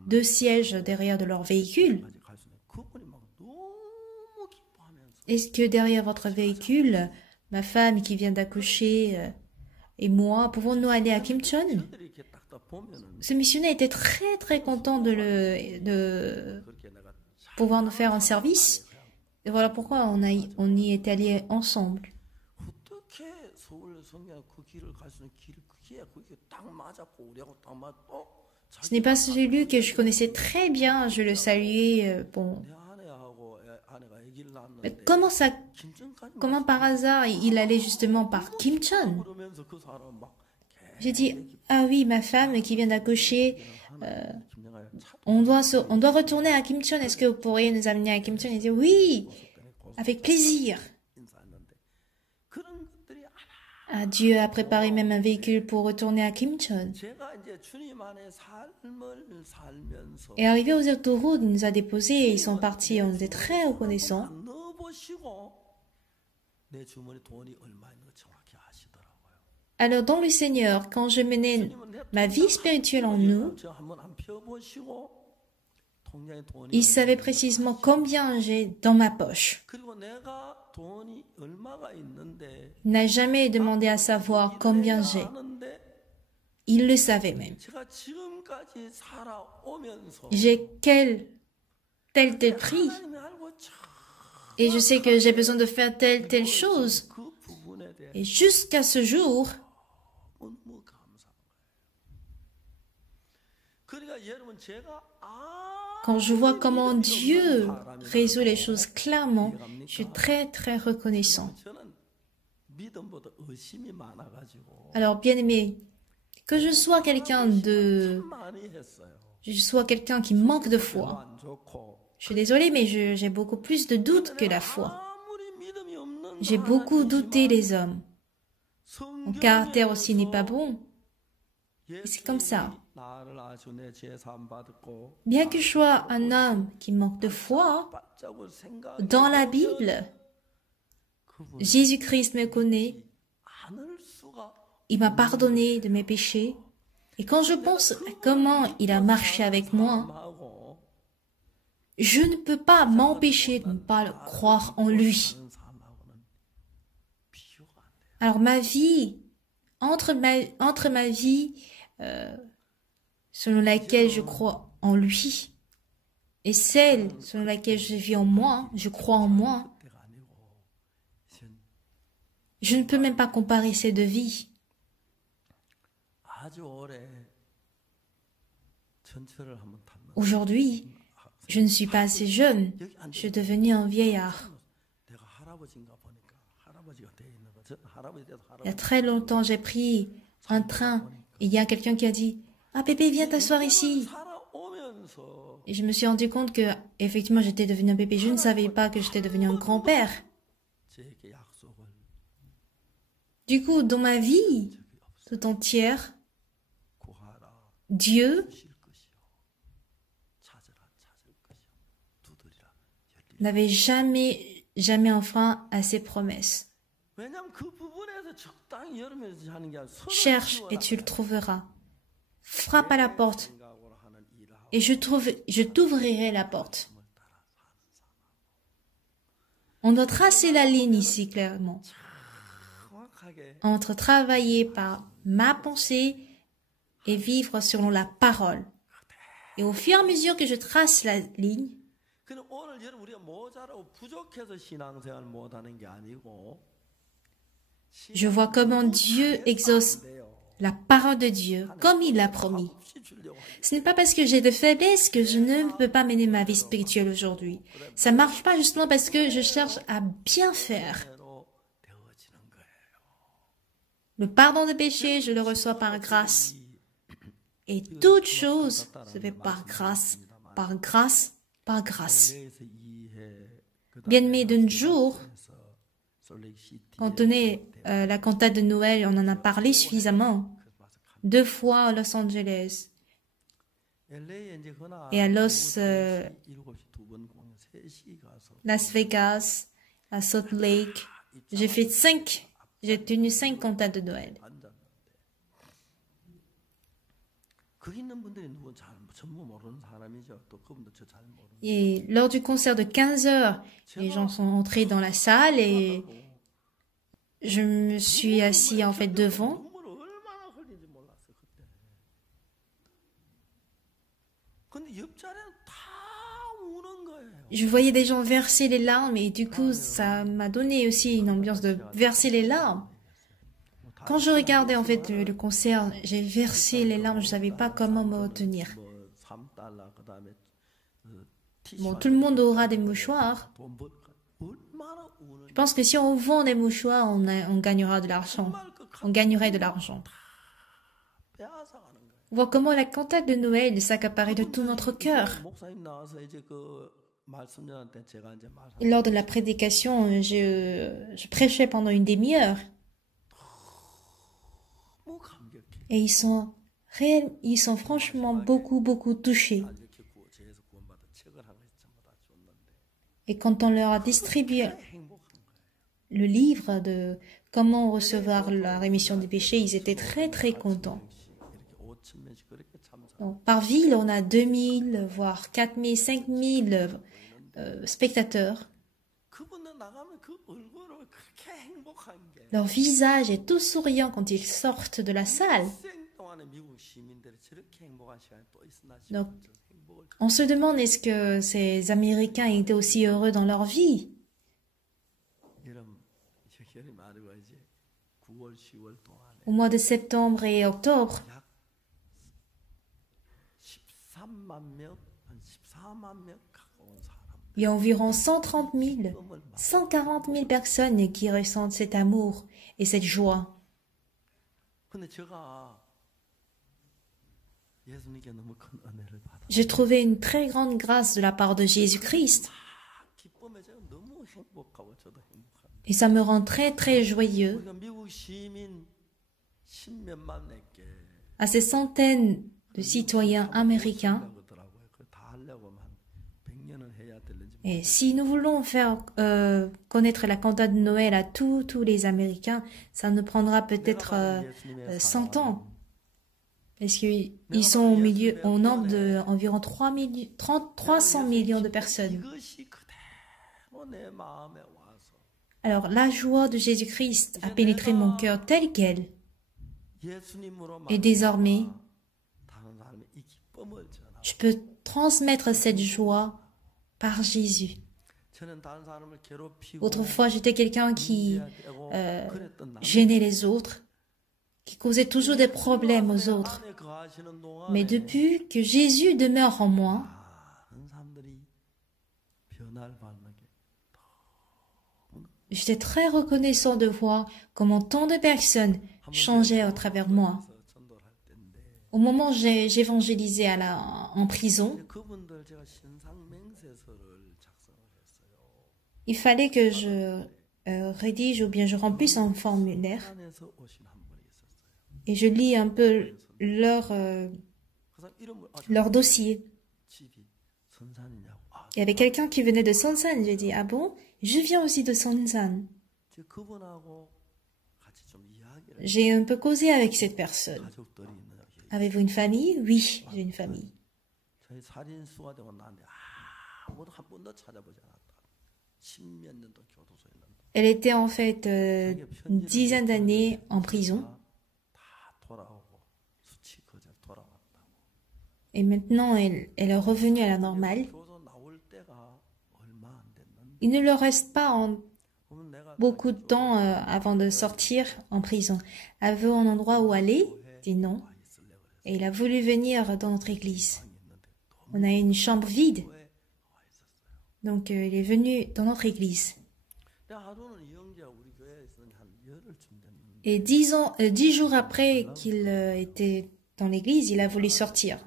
2 sièges derrière de leur véhicule. Est-ce que derrière votre véhicule, ma femme qui vient d'accoucher et moi, pouvons-nous aller à Kimcheon? Ce missionnaire était très très content de pouvoir nous faire un service. Et voilà pourquoi on y est allé ensemble. Ce n'est pas celui que je connaissais très bien, je le saluais, bon. Mais comment par hasard il allait justement par Kimcheon? J'ai dit, ah oui, ma femme qui vient d'accoucher, on doit retourner à Kimcheon, est-ce que vous pourriez nous amener à Kimcheon? Il dit, oui, avec plaisir. Ah, Dieu a préparé même un véhicule pour retourner à Kimcheon. Et arrivé aux autoroutes, il nous a déposés et ils sont partis. On était très reconnaissants. Alors, dans le Seigneur, quand je menais ma vie spirituelle en nous, il savait précisément combien j'ai dans ma poche. Il n'a jamais demandé à savoir combien j'ai. Il le savait même. J'ai tel prix. Et je sais que j'ai besoin de faire telle chose. Et jusqu'à ce jour, quand je vois comment Dieu résout les choses clairement, je suis très très reconnaissant. Alors, bien-aimé, que je sois quelqu'un qui manque de foi. Je suis désolée, mais j'ai beaucoup plus de doutes que la foi. J'ai beaucoup douté les hommes. Mon caractère aussi n'est pas bon. Et c'est comme ça. Bien que je sois un homme qui manque de foi, dans la Bible, Jésus-Christ me connaît. Il m'a pardonné de mes péchés. Et quand je pense à comment il a marché avec moi, je ne peux pas m'empêcher de ne pas croire en lui. Alors ma vie, entre ma vie selon laquelle je crois en lui et celle selon laquelle je vis en moi, je crois en moi, je ne peux même pas comparer ces deux vies. Aujourd'hui, je ne suis pas assez jeune. Je suis devenu un vieillard. Il y a très longtemps, j'ai pris un train et il y a quelqu'un qui a dit « Ah, bébé, viens t'asseoir ici !» Et je me suis rendu compte que, effectivement, j'étais devenu un bébé. Je ne savais pas que j'étais devenu un grand-père. Du coup, dans ma vie tout entière, Dieu n'avait jamais enfreint à ses promesses. Cherche et tu le trouveras. Frappe à la porte et je t'ouvrirai la porte. On doit tracer la ligne ici clairement entre travailler par ma pensée et vivre selon la parole. Et au fur et à mesure que je trace la ligne, je vois comment Dieu exauce la parole de Dieu, comme il l'a promis. Ce n'est pas parce que j'ai de faiblesses que je ne peux pas mener ma vie spirituelle aujourd'hui. Ça marche pas justement parce que je cherche à bien faire. Le pardon de péché, je le reçois par grâce. Et toute chose se fait par grâce, par grâce, par grâce. Bien-aimés, d'un jour, quand on est la cantate de Noël, on en a parlé suffisamment. 2 fois à Los Angeles et à Las Vegas, à Salt Lake. J'ai tenu 5 cantates de Noël. Et lors du concert de 15 heures, les gens sont entrés dans la salle et je me suis assis en fait devant. Je voyais des gens verser les larmes et du coup, ça m'a donné aussi une ambiance de verser les larmes. Quand je regardais en fait le concert, j'ai versé les larmes, je savais pas comment me retenir. Bon, tout le monde aura des mouchoirs. Je pense que si on vend des mouchoirs, on gagnera de l'argent. On gagnerait de l'argent. Voir comment la cantate de Noël s'accaparait de tout notre cœur. Et lors de la prédication, je prêchais pendant une demi-heure. Et ils sont franchement beaucoup touchés. Et quand on leur a distribué le livre de comment recevoir la rémission des péchés, ils étaient très contents. Donc, par ville, on a 2000, voire 4000, 5000 spectateurs. Leur visage est tout souriant quand ils sortent de la salle. Donc, on se demande est-ce que ces Américains étaient aussi heureux dans leur vie. Au mois de septembre et octobre, il y a environ 130 000, 140 000 personnes qui ressentent cet amour et cette joie. J'ai trouvé une très grande grâce de la part de Jésus-Christ. Et ça me rend très joyeux. À ces centaines de citoyens américains. Et si nous voulons faire connaître la cantate de Noël à tous les Américains, ça nous prendra peut-être 100 ans. Parce qu'ils sont au nombre d'environ 300 millions de personnes. Alors, la joie de Jésus-Christ a pénétré mon cœur tel quel. Et désormais, je peux transmettre cette joie par Jésus. Autrefois, j'étais quelqu'un qui gênait les autres, qui causait toujours des problèmes aux autres. Mais depuis que Jésus demeure en moi, j'étais très reconnaissant de voir comment tant de personnes changeaient à travers moi. Au moment où j'évangélisais en prison, il fallait que je rédige ou bien je remplisse un formulaire et je lis un peu leur dossier. Il y avait quelqu'un qui venait de Sonsan. J'ai dit, ah bon? Je viens aussi de Sonsan. J'ai un peu causé avec cette personne. Avez-vous une famille? Oui, j'ai une famille. Elle était en fait une dizaine d'années en prison. Et maintenant, elle est revenue à la normale. Il ne leur reste pas beaucoup de temps avant de sortir en prison. Elle veut un endroit où aller, dit non. Et il a voulu venir dans notre église. On a une chambre vide. Donc il est venu dans notre église. Et 10 jours après qu'il était dans l'église, il a voulu sortir.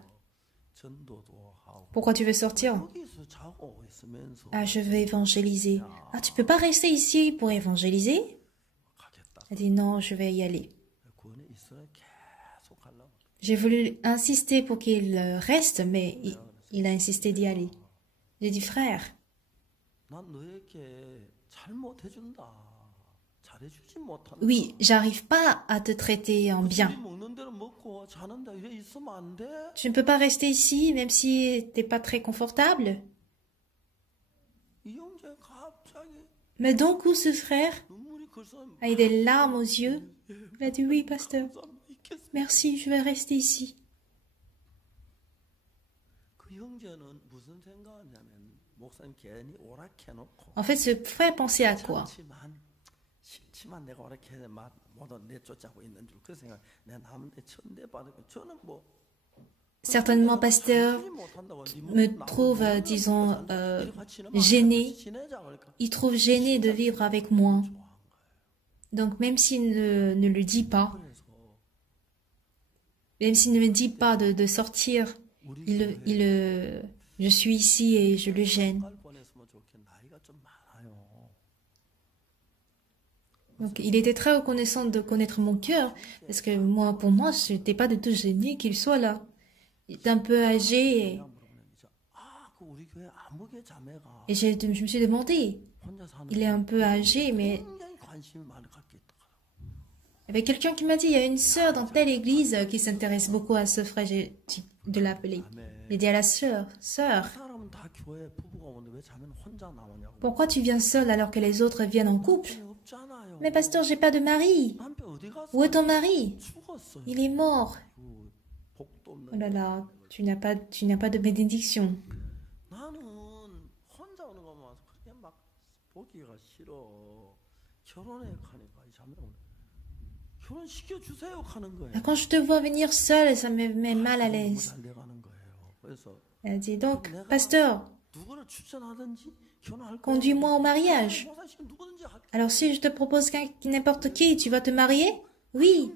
Pourquoi tu veux sortir? Ah, je veux évangéliser. Ah, tu peux pas rester ici pour évangéliser? Elle dit non, je vais y aller. J'ai voulu insister pour qu'il reste, mais il a insisté d'y aller. J'ai dit, frère, oui, j'arrive pas à te traiter en bien. Tu ne peux pas rester ici, même si t'es pas très confortable. Mais d'un coup, ce frère a eu des larmes aux yeux. Il a dit, oui, pasteur, merci, je vais rester ici. En fait, ce frère pensait à quoi? Certainement, pasteur me trouve, disons, gêné. Il trouve gêné de vivre avec moi. Donc, même s'il ne le dit pas, même s'il ne me dit pas de sortir, je suis ici et je le gêne. Donc, il était très reconnaissant de connaître mon cœur, parce que pour moi, je n'étais pas du tout gênée qu'il soit là. Il est un peu âgé et je me suis demandé, il est un peu âgé, mais il y avait quelqu'un qui m'a dit, il y a une sœur dans telle église qui s'intéresse beaucoup à ce frère, j'ai dit de l'appeler. J'ai dit à la sœur, pourquoi tu viens seule alors que les autres viennent en couple? Mais pasteur, j'ai pas de mari. Où est ton mari? Il est mort. Oh là là, tu n'as pas de bénédiction. Quand je te vois venir seule, ça me met mal à l'aise. Elle dit donc, pasteur, conduis-moi au mariage. Alors si je te propose n'importe qui, tu vas te marier? Oui.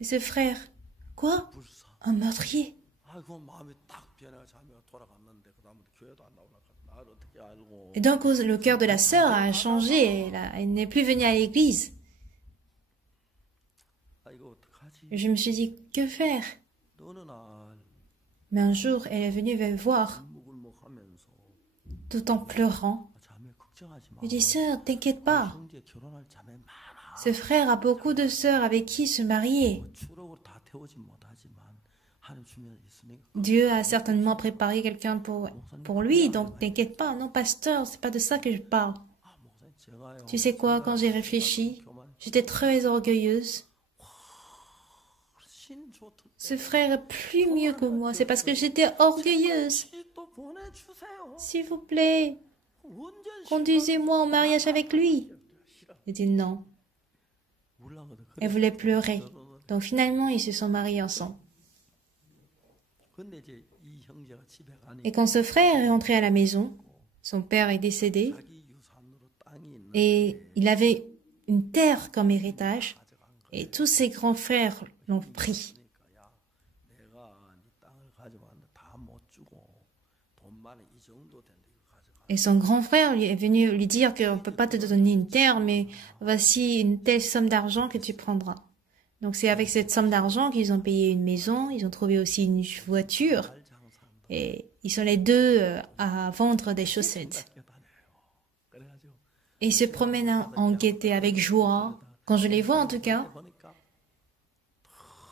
Et ce frère, quoi? Un meurtrier. Et donc le cœur de la sœur a changé, elle n'est plus venue à l'église. Je me suis dit, que faire? Mais un jour, elle est venue me voir, tout en pleurant. Je dis, sœur, t'inquiète pas. Ce frère a beaucoup de sœurs avec qui se marier. Dieu a certainement préparé quelqu'un pour lui, donc t'inquiète pas. Non, pasteur, c'est pas de ça que je parle. Tu sais quoi, quand j'ai réfléchi, j'étais très orgueilleuse. Ce frère est plus mieux que moi, c'est parce que j'étais orgueilleuse. S'il vous plaît, conduisez-moi au mariage avec lui. J'ai dit non. Elle voulait pleurer. Donc finalement, ils se sont mariés ensemble. Et quand ce frère est rentré à la maison, son père est décédé et il avait une terre comme héritage et tous ses grands frères l'ont pris. Et son grand frère est venu lui dire qu'on ne peut pas te donner une terre, mais voici une telle somme d'argent que tu prendras. Donc c'est avec cette somme d'argent qu'ils ont payé une maison, ils ont trouvé aussi une voiture, et ils sont les deux à vendre des chaussettes. Et ils se promènent en gaieté avec joie, quand je les vois en tout cas.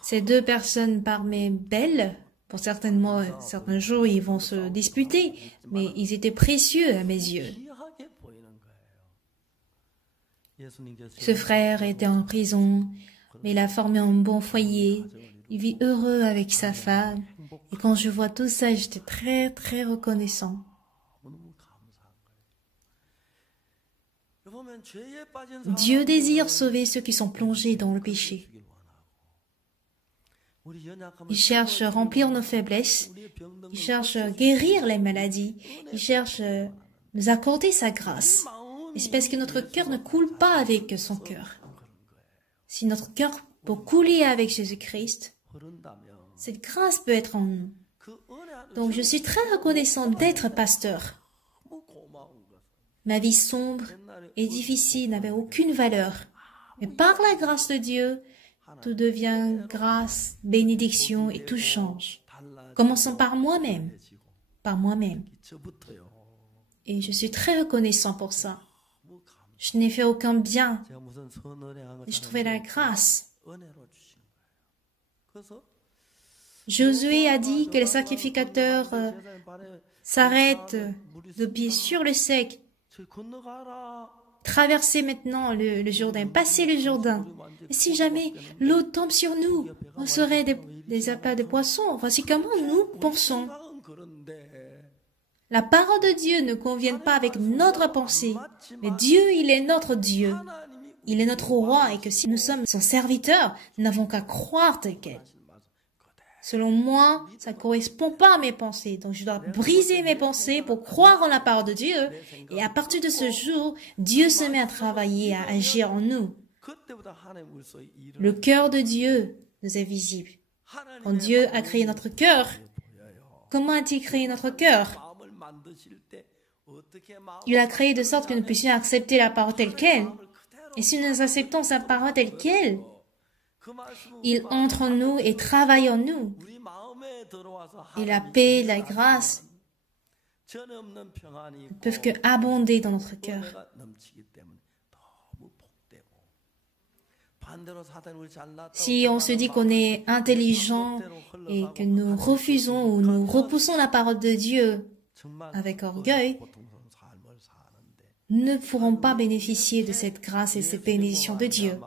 Ces deux personnes paraissent belles. Pour certains jours, ils vont se disputer, mais ils étaient précieux à mes yeux. Ce frère était en prison. mais il a formé un bon foyer. Il vit heureux avec sa femme. Et quand je vois tout ça, j'étais très, très reconnaissant. Dieu désire sauver ceux qui sont plongés dans le péché. Il cherche à remplir nos faiblesses. Il cherche à guérir les maladies. Il cherche à nous accorder sa grâce. Et c'est parce que notre cœur ne coule pas avec son cœur. Si notre cœur peut couler avec Jésus-Christ, cette grâce peut être en nous. Donc je suis très reconnaissant d'être pasteur. Ma vie sombre et difficile n'avait aucune valeur. Mais par la grâce de Dieu, tout devient grâce, bénédiction et tout change. Commençons par moi-même. Par moi-même. Et je suis très reconnaissant pour ça. Je n'ai fait aucun bien. Et je trouvais la grâce. Josué a dit que les sacrificateurs s'arrêtent de pied sur le sec. Traversez maintenant le Jourdain, passez le Jourdain. Et si jamais l'eau tombe sur nous, on serait des appâts de poissons. Voici comment nous pensons. La parole de Dieu ne convient pas avec notre pensée, mais Dieu, il est notre Dieu. Il est notre roi et que si nous sommes son serviteur, nous n'avons qu'à croire tel quel. Selon moi, ça ne correspond pas à mes pensées. Donc, je dois briser mes pensées pour croire en la parole de Dieu. Et à partir de ce jour, Dieu se met à travailler, à agir en nous. Le cœur de Dieu nous est visible. Quand Dieu a créé notre cœur, comment a-t-il créé notre cœur? Il a créé de sorte que nous puissions accepter la parole telle quelle. Et si nous acceptons sa parole telle quelle, il entre en nous et travaille en nous. Et la paix, la grâce ne peuvent que abonder dans notre cœur. Si on se dit qu'on est intelligent et que nous refusons ou nous repoussons la parole de Dieu avec orgueil, nous ne pourrons pas bénéficier de cette grâce et cette bénédiction de Dieu.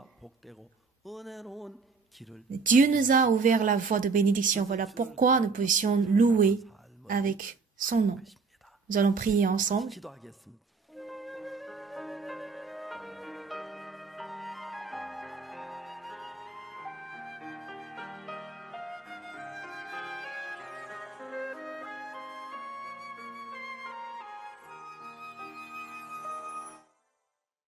Dieu nous a ouvert la voie de bénédiction. Voilà pourquoi nous puissions louer avec son nom. Nous allons prier ensemble.